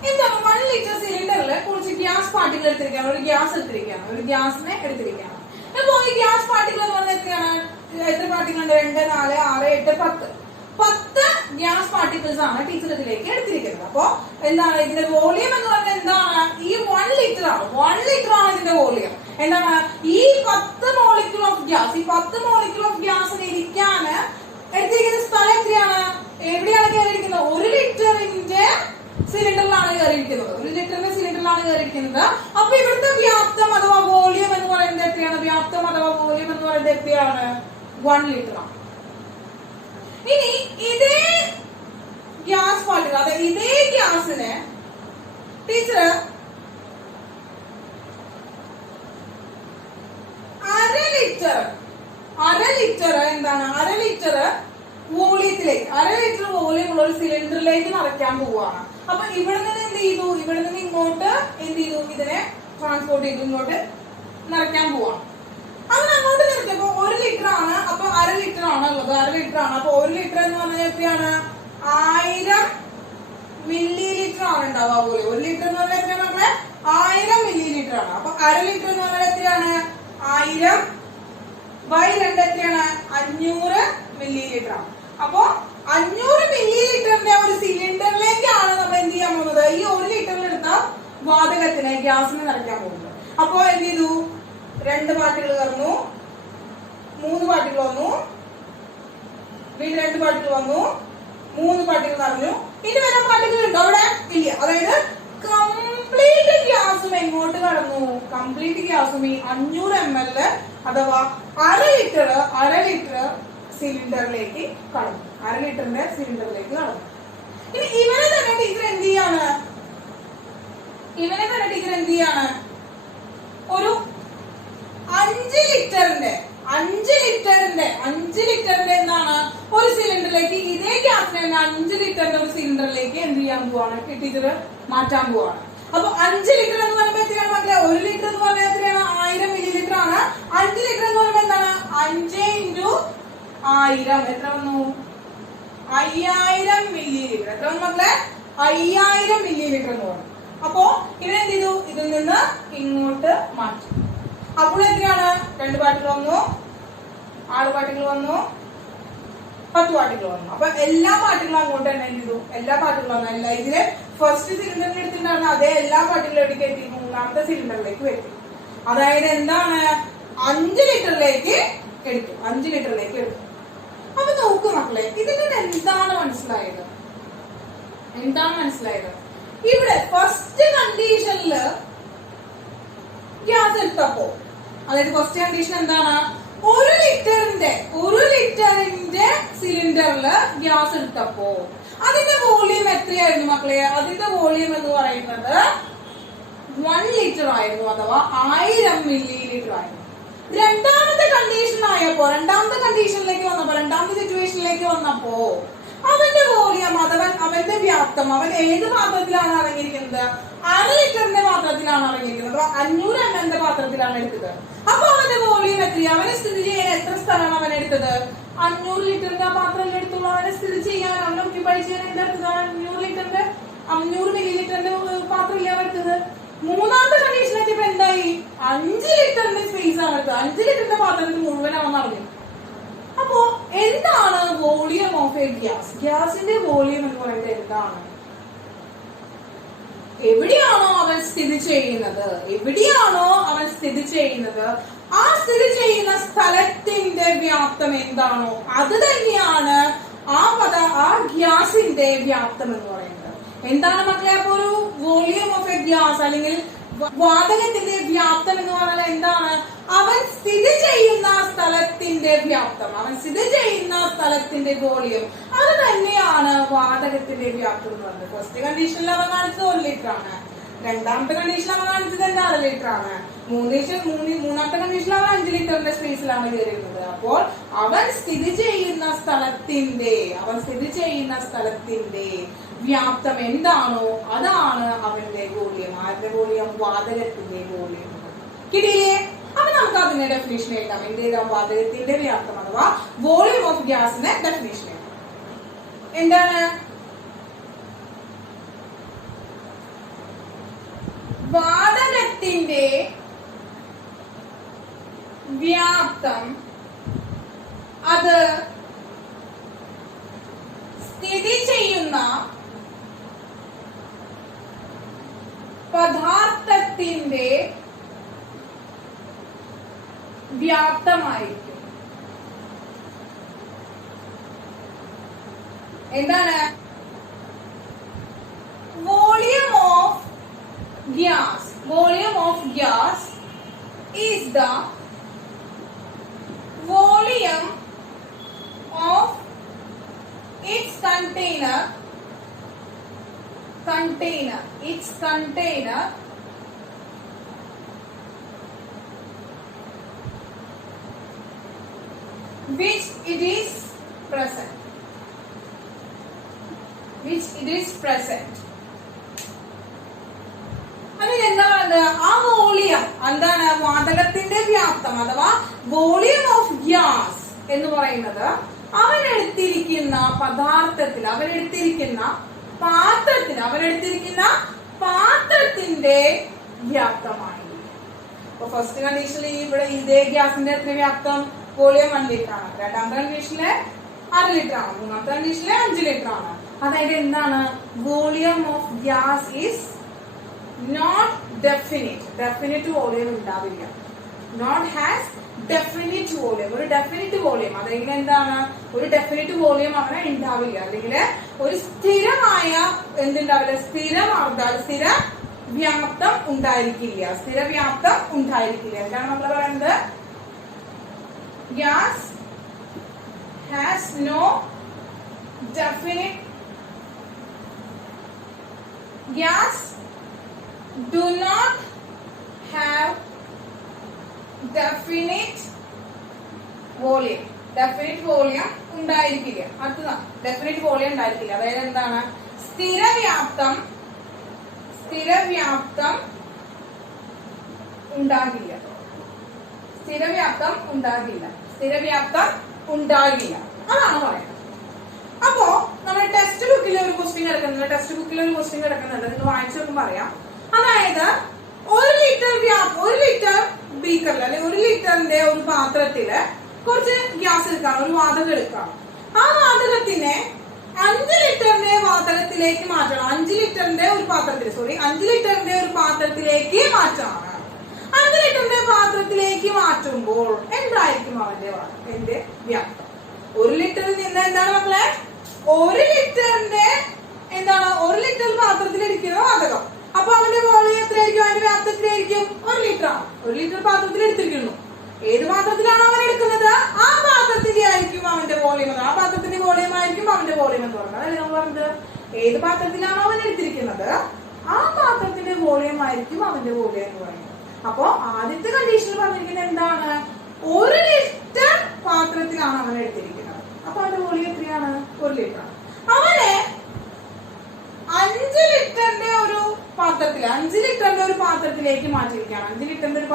എന്താണ്, 1 ലിറ്റർ സിലിണ്ടറിൽ കുറച്ച് ഗ്യാസ് പാർട്ടികൾ എടുത്തിരിക്കുകയാണ്. ഒരു ഗ്യാസിനെ എടുത്തിരിക്കുകയാണ്. അപ്പൊ ഈ ഗ്യാസ് പാർട്ടികൾ എന്ന് പറഞ്ഞാൽ എത്ര പാർട്ടികൾ ഉണ്ട്? 2, 4, 6, 8, 10 ഗ്യാസ് പാർട്ടിക്കിൾസ് ആണ് ടീച്ചർ ഇതിലേക്ക് എടുത്തിരിക്കുന്നത്. അപ്പൊ എന്താണ് ഇതിന്റെ വോളിയം എന്ന് പറഞ്ഞാൽ എന്താണ്, ഈ 1 ലിറ്റർ ആണ്. 1 ലിറ്റർ ആണ് ഇതിന്റെ വോളിയം. എന്താണ്, ഈ 10 മോളിക്യൂൾ ഓഫ് ഗ്യാസ്, ഈ 10 മോളിക്യൂൾ ഓഫ് ഗ്യാസിന് ഇരിക്കാൻ എടുത്തിരിക്കുന്ന സ്ഥലം എത്രയാണ്, എവിടെയാണ് കയറിയിരിക്കുന്നത്? 1 ലിറ്ററിന്റെ സിലിണ്ടറിലാണ് കയറിയിരിക്കുന്നത്. അപ്പൊ ഇവിടുത്തെ വ്യാപ്തം അഥവാ വോളിയം എന്ന് പറയുന്നത് എത്രയാണ്? 1 ലിറ്റർ ആണ്. ഇനി ഇതേ ഗ്യാസ് പാർട്ടികൾ, അതായത് ഇതേ ഗ്യാസിന് ടീച്ചർ 1/2 ലിറ്റർ എന്താണ്, 1/2 ലിറ്റർ വോളിയത്തിലേക്ക്, 1/2 ലിറ്റർ വോളിയം ഉള്ള ഒരു സിലിണ്ടറിലേക്ക് നിറയ്ക്കാൻ പോവുകയാണ്. അപ്പൊ ഇവിടെ നിന്ന് എന്ത് ചെയ്തു, ഇവിടെ നിന്ന് ഇങ്ങോട്ട് എന്ത് ചെയ്തു, ഇതിനെ ട്രാൻസ്പോർട്ട് ചെയ്തു, ഇങ്ങോട്ട് നിറയ്ക്കാൻ പോവാണ്. അങ്ങനെ അങ്ങോട്ട് നിറയ്ക്കുമ്പോ 1 ലിറ്റർ ആണ്, അപ്പൊ 1/2 ലിറ്റർ ആണ് ഉള്ളത്, 1/2 ലിറ്റർ ആണ്. അപ്പൊ 1 ലിറ്റർ എന്ന് പറഞ്ഞാൽ എത്രയാണ്, 1000 മില്ലി ലിറ്റർ ആണ് ഉണ്ടാവുക പോലെ. 1 ലിറ്റർ എന്ന് പറഞ്ഞാൽ എത്രയാണ് നമ്മളെ 1000 മില്ലി ലിറ്റർ ആണ്. അപ്പൊ 1/2 ലിറ്റർ എന്ന് പറഞ്ഞാൽ എത്രയാണ്, 1000/2 എത്രയാണ്, 500 മില്ലി ലിറ്റർ ആണ്. അപ്പൊ 500 മില്ലി ലിറ്ററിന്റെ ഒരു സിലിണ്ടറിലേക്കാണ് നമ്മൾ എന്ത് ചെയ്യാൻ പോകുന്നത്, ഈ 1 ലിറ്ററിൽ എടുത്ത വാതകത്തിനെ, ഗ്യാസിനെ നിറയ്ക്കാൻ പോകുന്നത്. അപ്പൊ എന്ത് ചെയ്തു, 2 പാർട്ടികൾ വന്നു, 3 പാർട്ടികൾ വന്നു, വീണ്ടും 2 പാർട്ടികൾ വന്നു, 3 പാർട്ടികൾ നിറഞ്ഞു. ഇനി വരാൻ പാർട്ടികൾ ഉണ്ടോ അവിടെ, ഇല്ല. അതായത് കംപ്ലീറ്റ് ഗ്യാസും എങ്ങോട്ട് കടന്നു, കംപ്ലീറ്റ് ഗ്യാസും ഈ 500 ml അഥവാ 1/2 ലിറ്റർ സിലിണ്ടറിലേക്ക് കടന്നു, 1/2 ലിറ്ററിന്റെ സിലിണ്ടറിലേക്ക് കടന്നു. ഇനി ഇവനെ തന്നെ ടീച്ചർ എന്ത് ചെയ്യാണ്, ഒരു 5 ലിറ്ററിന്റെ എന്താണ് ഒരു സിലിണ്ടറിലേക്ക്, ഇതേ ഗ്യാസിനെ തന്നെ 5 ലിറ്ററിന്റെ ഒരു സിലിണ്ടറിലേക്ക് എന്ത് ചെയ്യാൻ പോവാണ്, ടീച്ചർ മാറ്റാൻ പോവാണ്. അപ്പൊ 5 ലിറ്റർ എന്ന് പറയുമ്പോൾ എത്രയാണ് മക്കളെ, 1 ലിറ്റർ എന്ന് പറഞ്ഞാൽ എത്രയാണ്, 1000 മില്ലി ലിറ്റർ ആണ്. 5 ലിറ്റർ എന്ന് പറയുമ്പോൾ എന്താണ്, 5 × 1000 എത്ര വന്നു, 5000 മില്ലി ലിറ്റർ. എത്ര വന്നു മക്കളെ, 5000 മില്ലി ലിറ്റർ എന്ന് പറഞ്ഞു. അപ്പോ ഇവരെന്ത് ചെയ്തു, ഇതിൽ നിന്ന് ഇങ്ങോട്ട് മാറ്റി. അപ്പോൾ എത്രയാണ്, 2 പാർട്ടികൾ വന്നു, 6 പാർട്ടികൾ വന്നു, 10 പാർട്ടികൾ വന്നു. അപ്പൊ എല്ലാ പാർട്ടികളും അങ്ങോട്ട് തന്നെ എന്ത് ചെയ്തു, എല്ലാ പാർട്ടികളും വന്നു. എല്ലാ ഇതില് ഫസ്റ്റ് സിലിണ്ടറിൽ എടുത്തിട്ടുണ്ടായിരുന്ന അതേ എല്ലാ പാർട്ടികളും എവിടേക്ക് എത്തി, 3ാമത്തെ സിലിണ്ടറിലേക്ക് എത്തി. അതായത് എന്താണ്, 5 ലിറ്ററിലേക്ക് എടുത്തു, 5 ലിറ്ററിലേക്ക് എടുത്തു. അപ്പൊ നോക്കൂ മക്കളെ, ഇതിന് എന്താണ് മനസ്സിലായത്, ഇവിടെ ഫസ്റ്റ് കണ്ടീഷനില് ഗ്യാസ് എടുത്തപ്പോ, അതായത് ഫസ്റ്റ് കണ്ടീഷൻ എന്താണ്, 1 ലിറ്ററിന്റെ സിലിണ്ടറില് ഗ്യാസ് എടുത്തപ്പോ അതിന്റെ വോളിയം എത്രയായിരുന്നു മക്കളെ, അതിന്റെ വോളിയം എന്ന് പറയുന്നത് 1 ലിറ്റർ ആയിരുന്നു, അഥവാ 1000 മില്ലി ലിറ്റർ ആയിരുന്നു. രണ്ടാമത്തെ കണ്ടീഷനിലേക്ക് വന്നപ്പോ, രണ്ടാമത്തെ സിറ്റുവേഷനിലേക്ക് വന്നപ്പോ അവന്റെ വോളിയം, അവന്റെ വ്യാപ്തം, അവൻ ഏത് പാത്രത്തിലാണ് അടങ്ങിയിരിക്കുന്നത്, 1/2 ലിറ്ററിന്റെ പാത്രത്തിലാണ് അടങ്ങിയിരിക്കുന്നത്, അപ്പൊ 500 ml പാത്രത്തിലാണ് എടുത്തത്. അപ്പൊ അവന്റെ വോളിയം എത്രയാണ്, അവനെ സ്ഥിതി ചെയ്യാൻ എത്ര സ്ഥലമാണ് അവൻ എടുത്തത്, 500 ലിറ്ററിന്റെ ആ പാത്രം എടുത്തുള്ളൂ. അവനെ സ്ഥിതി ചെയ്യാൻ, അവനെ ഒക്യുപ്പൈ ചെയ്യാൻ എന്തെടുത്തത്, 500 മില്ലി ലിറ്ററിന്റെ പാത്രം ഇല്ല എടുത്തത്. മൂന്നാമത്തെ കണ്ടീഷനൊക്കെ ഇപ്പൊ എന്തായി, 5 ലിറ്ററിന്റെ സ്പേസ് ആണ് എടുത്തത്, 5 ലിറ്ററിന്റെ പാത്രത്തിൽ മുഴുവനാണെന്ന് അറിഞ്ഞു. അപ്പോ എന്താണ് വോളിയം ഓഫ് എ ഗ്യാസ്, ഗ്യാസിന്റെ വോളിയം എന്ന് പറയുന്നത് എന്താണ്, എവിടെയാണോ അവൻ സ്ഥിതി ചെയ്യുന്നത്, ആ സ്ഥിതി ചെയ്യുന്ന സ്ഥലത്തിന്റെ വ്യാപ്തം എന്താണോ അത് തന്നെയാണ് ആ ഗ്യാസിന്റെ വ്യാപ്തം എന്ന് പറയുന്നത്. എന്താണ് മക്കളെ, അപ്പൊ ഒരു വോളിയം ഓഫ് എ ഗ്യാസ് അല്ലെങ്കിൽ വാതകത്തിന്റെ വ്യാപ്തം എന്ന് പറഞ്ഞാൽ എന്താണ്, അവൻ സ്ഥിതി ചെയ്യുന്ന സ്ഥലത്തിന്റെ വ്യാപ്തം, അവൻ സ്ഥിതി ചെയ്യുന്ന സ്ഥലത്തിന്റെ വോളിയം, അത് തന്നെയാണ് വാതകത്തിന്റെ വ്യാപ്തം എന്ന് പറയുന്നത്. ഫസ്റ്റ് കണ്ടീഷനിൽ അവൻ കാണിച്ചത് 1 ലിറ്റർ ആണ്, രണ്ടാമത്തെ കണ്ടീഷനിൽ അവൻ കാണിച്ചത് 1/2 ലിറ്റർ ആണ്, മൂന്നാമത്തെ കണ്ടീഷനിൽ അവൻ 5 ലിറ്ററിന്റെ സ്പേസിലാണ് കയറിയിരുന്നത്. അപ്പോൾ അവൻ സ്ഥിതി ചെയ്യുന്ന സ്ഥലത്തിന്റെ വ്യാപ്തം എന്താണോ അതാണ് അവന്റെ വോളിയം. ആരുടെ വോളിയം, വാതകത്തിന്റെ വോളിയം. കിട്ടിയില്ലേ? അപ്പൊ നമുക്ക് അതിന്റെ ഡെഫിനേഷൻ എഴുതാം. എന്ത് എഴുതാം, വാതകത്തിന്റെ വ്യാപ്തം അഥവാ വോളിയം ഓഫ് ഗ്യാസിന്റെ ഡെഫിനേഷൻ എഴുതാം. എന്താണ്, വാതകത്തിന്റെ വ്യാപ്തം അത് സ്ഥിതി ചെയ്യുന്ന പദാർത്ഥത്തിന്റെ വ്യാപ്തമായിരിക്കും. എന്താണ്, volume of gas is the volume of its container which it is present. പിന്നെ എന്താ പറയുന്നത്, ആ വോളിയം എന്താണ്, വാതകത്തിന്റെ വ്യാപ്തം അഥവാ വോളിയം ഓഫ് ഗ്യാസ് എന്ന് പറയുന്നത് അവനെടുത്തിരിക്കുന്ന പദാർത്ഥത്തിൽ, അവനെടുത്തിരിക്കുന്ന പാത്രത്തിന്റെ വ്യാപ്തമാണ്. അപ്പൊ ഫസ്റ്റ് കണ്ടീഷനിൽ ഇവിടെ ഇതേ ഗ്യാസിന്റെ എത്ര വ്യാപ്തം, വോളിയം 1 ലിറ്റർ ആണ്. രണ്ടാമത്തെ കണ്ടീഷനിലെ 1/2 ലിറ്റർ ആണ്. മൂന്നാമത്തെ കണ്ടീഷനിലെ 5 ലിറ്റർ ആണ്. അതായത് എന്താണ്, volume of gas is not definite volume ഉണ്ടാവില്ല. Not has definite volume. ഒരു ഡെഫിനിറ്റ് വോളിയം, അതെങ്കിൽ എന്താണ്, ഒരു ഡെഫിനിറ്റ് വോളിയം അവിടെ ഉണ്ടാവില്ല. അല്ലെങ്കിൽ ഒരു സ്ഥിരമായ എന്തുണ്ടാവില്ല, സ്ഥിര വ്യാപ്തം ഉണ്ടായിരിക്കില്ല. എന്താണ് നമ്മൾ പറയുന്നത്, gas has no definite, gas do not have definite volume. Definite volume ഉണ്ടായിരിക്കില്ല. അടുത്തതാ, ഡെഫിനിറ്റ് വോളിയം ഉണ്ടായിരിക്കില്ല. അതായത് എന്താണ്, സ്ഥിരവ്യാപ്തം ഉണ്ടാകില്ല. അതാണ് പറയുന്നത്. അപ്പോ നമ്മുടെ ടെക്സ്റ്റ് ബുക്കിൽ ഒരു ക്വസ്റ്റ്യൻ കിടക്കുന്നുണ്ട്. നിങ്ങൾ വായിച്ചു നോക്കുമ്പോൾ അറിയാം. അതായത് 1 ലിറ്റർ ബീക്കറിൽ അല്ലെങ്കിൽ 1 ലിറ്ററിന്റെ ഒരു പാത്രത്തില് കുറച്ച് ഗ്യാസ് എടുക്കാം, ഒരു വാതകം എടുക്കാം. ആ വാതകത്തിനെ 5 ലിറ്ററിന്റെ വാതകത്തിലേക്ക് മാറ്റണം. 5 ലിറ്ററിന്റെ ഒരു പാത്രത്തിലേക്ക് മാറ്റണം. 5 ലിറ്ററിന്റെ പാത്രത്തിലേക്ക് മാറ്റുമ്പോൾ എന്തായിരിക്കും അതിന്റെ വ്യാപ്തം? 1 ലിറ്ററിൽ നിന്ന് എന്താണ് മക്കളെ, 1 ലിറ്റർ പാത്രത്തിലിരിക്കുന്ന വാതകം. അപ്പൊ അവന്റെ വോളിയം എത്രയായിരിക്കും, അതിന്റെ വ്യാപ്തം എത്രയായിരിക്കും, 1 ലിറ്റർ ആണ്. 1 ലിറ്റർ പാത്രത്തിൽ എടുത്തിരിക്കുന്നു. ഏത് പാത്രത്തിലാണോ അവൻ എടുക്കുന്നത് ആ പാത്രത്തിന്റെ ആയിരിക്കും അവന്റെ വോളിയം. ആ പാത്രത്തിന്റെ വോളിയം ആയിരിക്കും അവന്റെ വോളിയം എന്ന് പറയുന്നത്. അതായത് നമ്മൾ പറഞ്ഞത്, ഏത് പാത്രത്തിലാണോ അവൻ എടുത്തിരിക്കുന്നത് ആ പാത്രത്തിന്റെ വോളിയം ആയിരിക്കും അവന്റെ വോളിയം എന്ന് പറയുന്നത്. അപ്പോ ആദ്യത്തെ കണ്ടീഷനിൽ പറഞ്ഞിരിക്കുന്നത് എന്താണ്, 1 ലിറ്റർ പാത്രത്തിലാണ് അവൻ എടുത്തിരിക്കുന്നത്. അപ്പൊ അവന്റെ വോളിയം എത്രയാണ്, 1 ലിറ്റർ ആണ്. അവനെ 5 ലിറ്ററിന്റെ ഒരു പാത്രത്തിലേക്ക് മാറ്റിയിരിക്കുകയാണ്. 5 ലിറ്ററിന്റെ ഒരു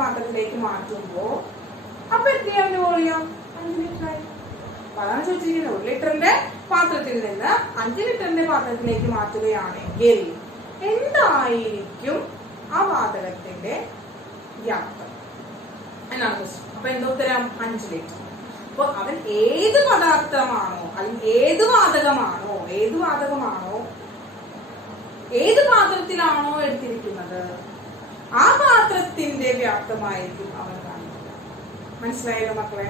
പാത്രത്തിലേക്ക് മാറ്റുമ്പോ അപ്പൊ എത്രയാണ് അവന്റെ വോളിയം, 5 ലിറ്റർ ആയി. അതാണ് ചോദിച്ചിരിക്കുന്നത്. 1 ലിറ്ററിന്റെ പാത്രത്തിൽ നിന്ന് 5 ലിറ്ററിന്റെ പാത്രത്തിലേക്ക് മാറ്റുകയാണെങ്കിൽ എന്തായിരിക്കും ആ വാതകത്തിന്റെ വ്യാപ്തം എന്നാണ് ക്വസ്റ്റ്യൻ. അപ്പൊ എന്താ ഉത്തരം, 5 ലിറ്റർ. അപ്പൊ അവൻ ഏത് പദാർത്ഥമാണോ അല്ലെങ്കിൽ ഏത് പാത്രത്തിലാണോ എടുത്തിരിക്കുന്നത് ആ പാത്രത്തിന്റെ വ്യാപ്തമായിരിക്കും അവൻ കാണുന്നത്. മനസ്സിലായല്ലോ മക്കളെ?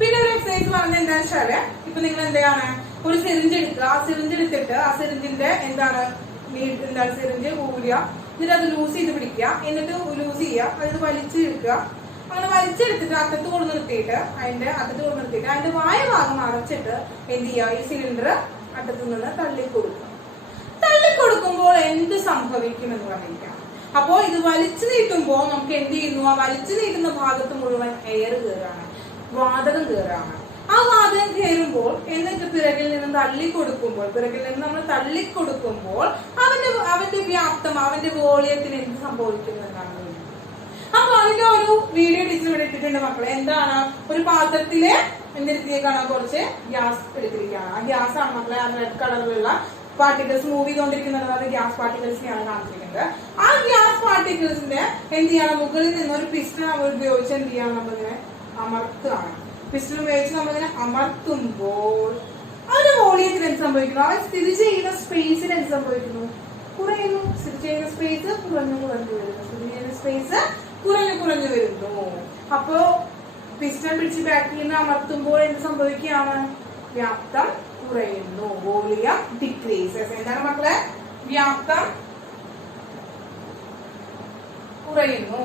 പിന്നെ ഒരു എക്സസൈസ് പറഞ്ഞത് എന്താ വെച്ചാല്, ഇപ്പൊ നിങ്ങൾ എന്താണ്, ഒരു സിറിഞ്ച് എടുക്കുക. ആ സിറിഞ്ച് എടുത്തിട്ട് ആ സിറിഞ്ചിന്റെ സിറിഞ്ച് ഊരുക, എന്നിട്ട് അത് ലൂസ് ചെയ്ത് പിടിക്കുക, എന്നിട്ട് ലൂസ് ചെയ്യുക, അതായത് വലിച്ചെടുക്കുക. അങ്ങനെ വലിച്ചെടുത്തിട്ട് അറ്റത്ത് കൊണ്ട് നിർത്തിയിട്ട് അതിന്റെ വായ ഭാഗം അടച്ചിട്ട് എന്ത് ചെയ്യുക, ഈ സിലിണ്ടർ അറ്റത്ത് നിന്ന് തള്ളിക്കൊടുക്കുമ്പോൾ എന്ത് സംഭവിക്കും എന്ന് പറഞ്ഞിരിക്കാം. അപ്പോ ഇത് വലിച്ചു നീട്ടുമ്പോ നമുക്ക് എന്ത് ചെയ്യുന്നു, ആ വലിച്ചു നീട്ടുന്ന ഭാഗത്ത് മുഴുവൻ എയർ കയറാണ്, വാതകം കയറാണ്. ആ വാതകം കയറുമ്പോൾ എന്നിട്ട് പിറകിൽ നിന്ന് നമ്മൾ തള്ളിക്കൊടുക്കുമ്പോൾ അവന്റെ വ്യാപ്തം, അവന്റെ വോളിയത്തിന് എന്ത് സംഭവിക്കുന്നു എന്നാണ്. അപ്പൊ അതിന്റെ ഒരു വീഡിയോ ടീച്ചർ ഇവിടെ ഇട്ടിട്ടുണ്ട് മക്കളെ. എന്താണ്, ഒരു പാത്രത്തില് എന്തെടുത്തേക്കാണ് കുറച്ച് ഗ്യാസ് എടുത്തിരിക്കുകയാണ്. ആ ഗ്യാസ് ആണ് മക്കളെ, ആ റെഡ് കളറിലുള്ള പാർട്ടിക്കിൾസ് മൂവ് ചെയ്തുകൊണ്ടിരിക്കുന്നത്. അത് ഗ്യാസ് പാർട്ടിക്കിൾസിനെയാണ് കാണിച്ചിരിക്കുന്നത്. ആ ഗ്യാസ് പാർട്ടിക്കിൾസിന്റെ എന്ത് ചെയ്യണം, മുകളിൽ നിന്ന് ഒരു പിസ്റ്റൺ ഉപയോഗിച്ച് എന്ത് ചെയ്യണം, നമ്മളിങ്ങനെ അമർത്തുകയാണ്. പിസ്റ്റൺ ഉപയോഗിച്ച് നമ്മളിങ്ങനെ അമർത്തുമ്പോൾ അവന്റെ വോളിയത്തിന് എന്ത് സംഭവിക്കുന്നു, അവൻ സ്ഥിതി ചെയ്യുന്ന സ്പേസിന് എന്ത് സംഭവിക്കുന്നു, കുറയുന്നു. സ്ഥിതി ചെയ്യുന്ന സ്പേസ് കുറഞ്ഞു വരുന്നു. അപ്പോ പിസ്റ്റൺ പിടിച്ച് ബാക്കിൽ നിന്ന് അമർത്തുമ്പോൾ എന്ത് സംഭവിക്കുകയാണ്, വ്യാപ്തം കുറയുന്നു, വോളിയം ഡിക്രീസസ്. എന്താണ് മക്കളെ, വ്യാപ്തം കുറയുന്നു.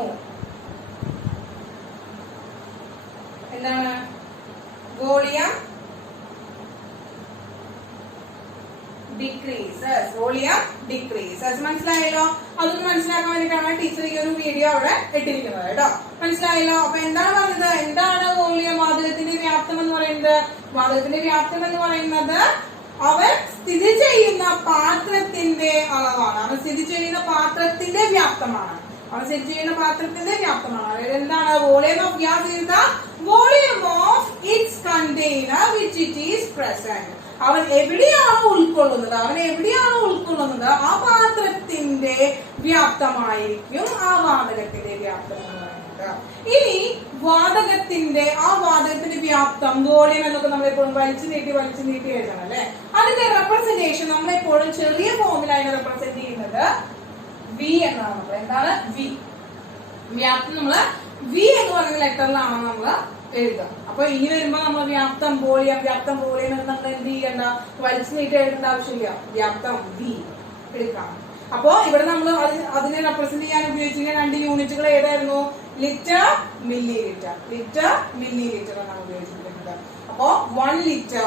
എന്താണ്, വോളിയം ഡിക്രീസസ്. മനസ്സിലായല്ലോ? അതൊന്ന് മനസ്സിലാക്കാൻ വേണ്ടിയിട്ടാണ് ടീച്ചർ ഈ ഒരു വീഡിയോ അവിടെ ഇട്ടിരിക്കുന്നത് കേട്ടോ. മനസ്സിലായല്ലോ? അപ്പൊ എന്താണ് പറഞ്ഞത്, എന്താണ് വോളിയം, വാതകത്തിന്റെ വ്യാപ്തം എന്ന് പറയുന്നത്? വാതകത്തിന്റെ വ്യാപ്തം എന്ന് പറയുന്നത് അവൻ സ്ഥിതി ചെയ്യുന്ന പാത്രത്തിന്റെ അളവാണ്. അവൻ സ്ഥിതി ചെയ്യുന്ന പാത്രത്തിന്റെ വ്യാപ്തമാണ്. അവൻ സ്ഥിതി ചെയ്യുന്ന പാത്രത്തിന്റെ വ്യാപ്തമാണ്. അതായത് എന്താണ്? Volume of gas is the volume of its container which it is present. അവൻ എവിടെയാണോ ഉൾക്കൊള്ളുന്നത്, ആ പാത്രത്തിന്റെ വ്യാപ്തമായിരിക്കും ആ വാതകത്തിന്റെ വ്യാപ്തം എന്ന് പറയുന്നത്. ഇനി ആ വാതകത്തിന്റെ വ്യാപ്തം, വോളിയം എന്നൊക്കെ നമ്മളെപ്പോഴും വലിച്ചു നീട്ടി എഴുതണം അല്ലെ. അതിന്റെ റെപ്രസെന്റേഷൻ നമ്മളെപ്പോഴും ചെറിയ ഫോമിലാണ് റെപ്രസെന്റ് ചെയ്യുന്നത് വി എന്നാണ്. നമ്മൾ എന്താണ് വി? വ്യാപ്തം നമ്മള് വി എന്ന് പറയുന്ന ലെറ്ററിലാണ് നമ്മള് എഴുതുക. അപ്പൊ ഇനി വരുമ്പോ നമ്മൾ വ്യാപ്തം വോളിയം എന്ന് നമ്മൾ എന്ത് ചെയ്യണ്ട? വലിച്ചു നീട്ടി എഴുതേണ്ട ആവശ്യമില്ല. വ്യാപ്തം വി എടുക്കാം. അപ്പോ ഇവിടെ നമ്മൾ അതിനെ റെപ്രസെന്റ് ചെയ്യാൻ ഉപയോഗിച്ചിരിക്കുന്ന 2 യൂണിറ്റുകൾ ഏതായിരുന്നു? ലിറ്റർ, മില്ലി ലിറ്റർ എന്നാണ് ഉപയോഗിച്ചിരിക്കുന്നത്. അപ്പോ 1 ലിറ്റർ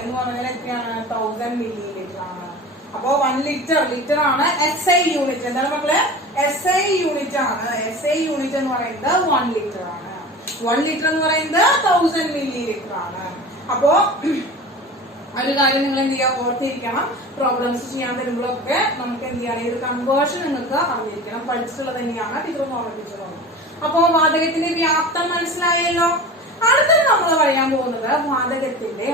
എന്ന് പറഞ്ഞാൽ എത്രയാണ്? 1000 മില്ലി ലിറ്റർ ആണ്. അപ്പോ 1 ലിറ്റർ ആണ് SI യൂണിറ്റ്. എന്താണ് മക്കളെ? SI യൂണിറ്റ് ആണ്. SI യൂണിറ്റ് എന്ന് പറയുന്നത് 1 ലിറ്റർ ആണ്. 1 ലിറ്റർ എന്ന് പറയുന്നത് 1000 മില്ലി ലിറ്റർ ആണ്. അപ്പോ ഒരു കാര്യം നിങ്ങൾ എന്ത് ചെയ്യുക? ഓർത്തിരിക്കണം. പ്രോബ്ലംസ് ചെയ്യാൻ തരുമ്പോഴൊക്കെ നമുക്ക് എന്ത് ചെയ്യണം? ഇത് കൺവേർഷൻ നിങ്ങൾക്ക് അറിഞ്ഞിരിക്കണം. പഠിച്ചിട്ടുള്ളത് തന്നെയാണ്. ടീച്ചർ ഓർമ്മിപ്പിച്ചത്. അപ്പോ വാതകത്തിന്റെ വ്യാപ്തം മനസ്സിലായല്ലോ. അടുത്തത് നമ്മൾ പറയാൻ പോകുന്നത് വാതകത്തിന്റെ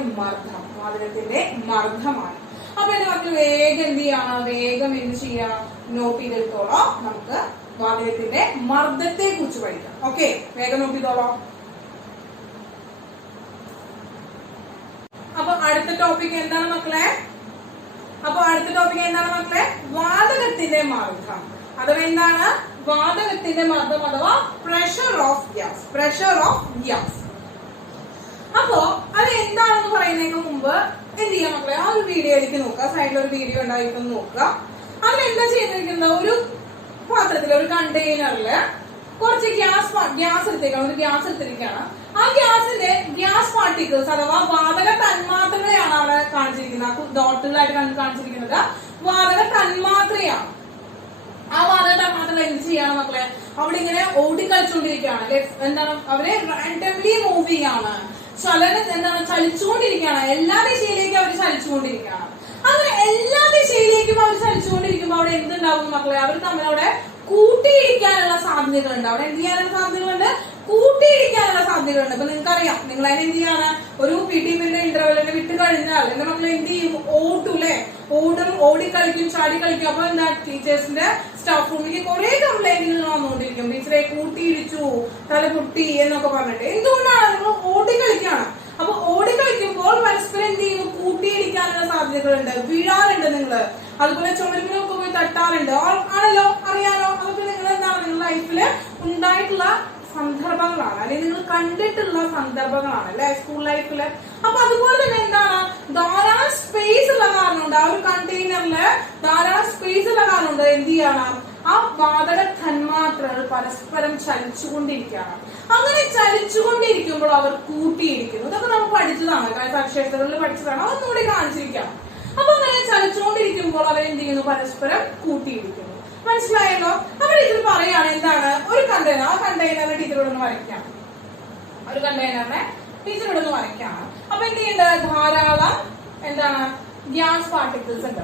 മർദ്ദമാണ്. അപ്പൊ എന്റെ മക്കൾ വേഗം എന്ത് ചെയ്യാം? നോട്ട് ചെയ്തെടുത്തോളോ. നമുക്ക് വാതകത്തിന്റെ മർദ്ദത്തെ കുറിച്ച് പഠിക്കാം. ഓക്കെ, വേഗം നോട്ട് ചെയ്തോളോ. അപ്പൊ അടുത്ത ടോപ്പിക് എന്താണ് മക്കളെ? വാതകത്തിന്റെ മർദ്ദം അഥവാ എന്താണ്? വാതകത്തിന്റെ മർദ്ദം അഥവാ പ്രഷർ ഓഫ് ഗ്യാസ്. അപ്പോ അത് എന്താണെന്ന് പറയുന്നതിന് മുമ്പ് എന്ത് ചെയ്യാം മക്കളെ? ആ ഒരു വീഡിയോയിലേക്ക് നോക്കുക. സൈഡിൽ ഒരു വീഡിയോ ഉണ്ടായിരിക്കും, നോക്കുക. അതിലെന്താ ചെയ്തിരിക്കുന്നത്? ഒരു പാത്രത്തില്, ഒരു കണ്ടെയ്നറില് കുറച്ച് ഗ്യാസ് എടുത്തിരിക്കുകയാണ്. ആ ഗ്യാസിന്റെ ഗ്യാസ് പാർട്ടിക്കിൾസ് അഥവാ വാതക തന്മാത്രകളെയാണ് അവിടെ കാണിച്ചിരിക്കുന്നത്. ഡോട്ടുകളായിട്ട് കാണിച്ചിരിക്കുന്നത് വാതക തന്മാത്രയാണ്. ആ വാതക തന്മാത്രകൾ എന്ത് ചെയ്യാണ് മക്കളെ? അവിടെ ഇങ്ങനെ ഓടിക്കളിച്ചുകൊണ്ടിരിക്കുകയാണ്. എന്താണ്? അവരെ റാൻഡംലി മൂവിങ് ആണ്. ചലിച്ചുകൊണ്ടിരിക്കുകയാണ്. എല്ലാ ദിശയിലേക്കും അവർ ചലിച്ചുകൊണ്ടിരിക്കുകയാണ്. അങ്ങനെ എല്ലാ ദിശയിലേക്കും അവർ ചലിച്ചുകൊണ്ടിരിക്കുമ്പോൾ അവിടെ എന്തുണ്ടാവും മക്കളെ? അവർ തമ്മിലവിടെ കൂട്ടിയിടിക്കാനുള്ള സാധ്യതകളുണ്ട്. അവിടെ എന്ത് ചെയ്യാനുള്ള സാധ്യതകളുണ്ട്? കൂട്ടിയിടിക്കാനുള്ള സാധ്യതകളുണ്ട്. അപ്പൊ നിങ്ങൾക്കറിയാം, നിങ്ങൾ അതിന് എന്ത് ചെയ്യാണ്? ഒരു PT ഇന്റർവെല്ലിനെ വിട്ട് കഴിഞ്ഞാൽ എന്റെ മക്കൾ എന്ത് ചെയ്യും? ഓടിക്കളിക്കും, ചാടിക്കളിക്കും. അപ്പൊ എന്താ? ടീച്ചേഴ്സിന്റെ സ്റ്റാഫ് റൂമിലേക്ക് കുറെ കംപ്ലൈന്റുകൾ വന്നുകൊണ്ടിരിക്കും. ടീച്ചറെ കൂട്ടിയിടിച്ചു, തല പൊട്ടി എന്നൊക്കെ പറഞ്ഞിട്ട്. എന്തുകൊണ്ടാണ്? നിങ്ങൾ ഓടിക്കളിക്കാണ്. അപ്പൊ ഓടിക്കളിക്കുമ്പോൾ പരസ്പരം എന്ത് ചെയ്യുന്നു? കൂട്ടിയിടിക്കാനുള്ള സാധ്യതകളുണ്ട്. വീഴാറുണ്ട് നിങ്ങള്. അതുപോലെ ചുമരിനൊക്കെ പോയി തട്ടാറുണ്ട്. ആണല്ലോ, അറിയാലോ. അതൊക്കെ നിങ്ങൾ എന്താണ്? നിങ്ങളുടെ ലൈഫില് ഉണ്ടായിട്ടുള്ള സന്ദർഭങ്ങളാണ്, അല്ലെങ്കിൽ നിങ്ങൾ കണ്ടിട്ടുള്ള സന്ദർഭങ്ങളാണ് അല്ലെ സ്കൂൾ ലൈഫില്. അപ്പൊ അതുപോലെ തന്നെ എന്താണ്? ധാരാളം സ്പേസ് ഉള്ള കാരണമുണ്ട്. ആ ഒരു കണ്ടെയ്നറില് ധാരാളം സ്പേസ് ഉള്ള കാരണമുണ്ട്. എന്ത് ചെയ്യണം? ആ വാതക തന്മാത്രകൾ പരസ്പരം ചലിച്ചുകൊണ്ടിരിക്കുകയാണ്. അങ്ങനെ ചലിച്ചുകൊണ്ടിരിക്കുമ്പോൾ അവർ കൂട്ടിയിരിക്കുന്നു. ഇതൊക്കെ നമ്മൾ പഠിച്ചതാണ്, സാക്ഷരതകളിൽ പഠിച്ചതാണ്. അതൊന്നുകൂടി കാണിച്ചിരിക്കണം. അപ്പൊ അങ്ങനെ ചലിച്ചുകൊണ്ടിരിക്കുമ്പോൾ അവരെന്ത് ചെയ്യുന്നു? പരസ്പരം കൂട്ടിയിരിക്കുന്നു. മനസ്സിലായല്ലോ? അപ്പൊ ടീച്ചർ പറയാണ് എന്താണ്? ഒരു കണ്ടെയ്നർ, ആ കണ്ടെയ്നറിനെ ടീച്ചറോട് വരയ്ക്കാം. ഒരു കണ്ടെയ്നറിനെ ടീച്ചറോട് വരയ്ക്കാണ്. അപ്പൊ എന്ത് ചെയ്യേണ്ടത്? ധാരാളം എന്താണ്? ഗ്യാസ് പാർട്ടിക്കിൾസ് ഉണ്ട്.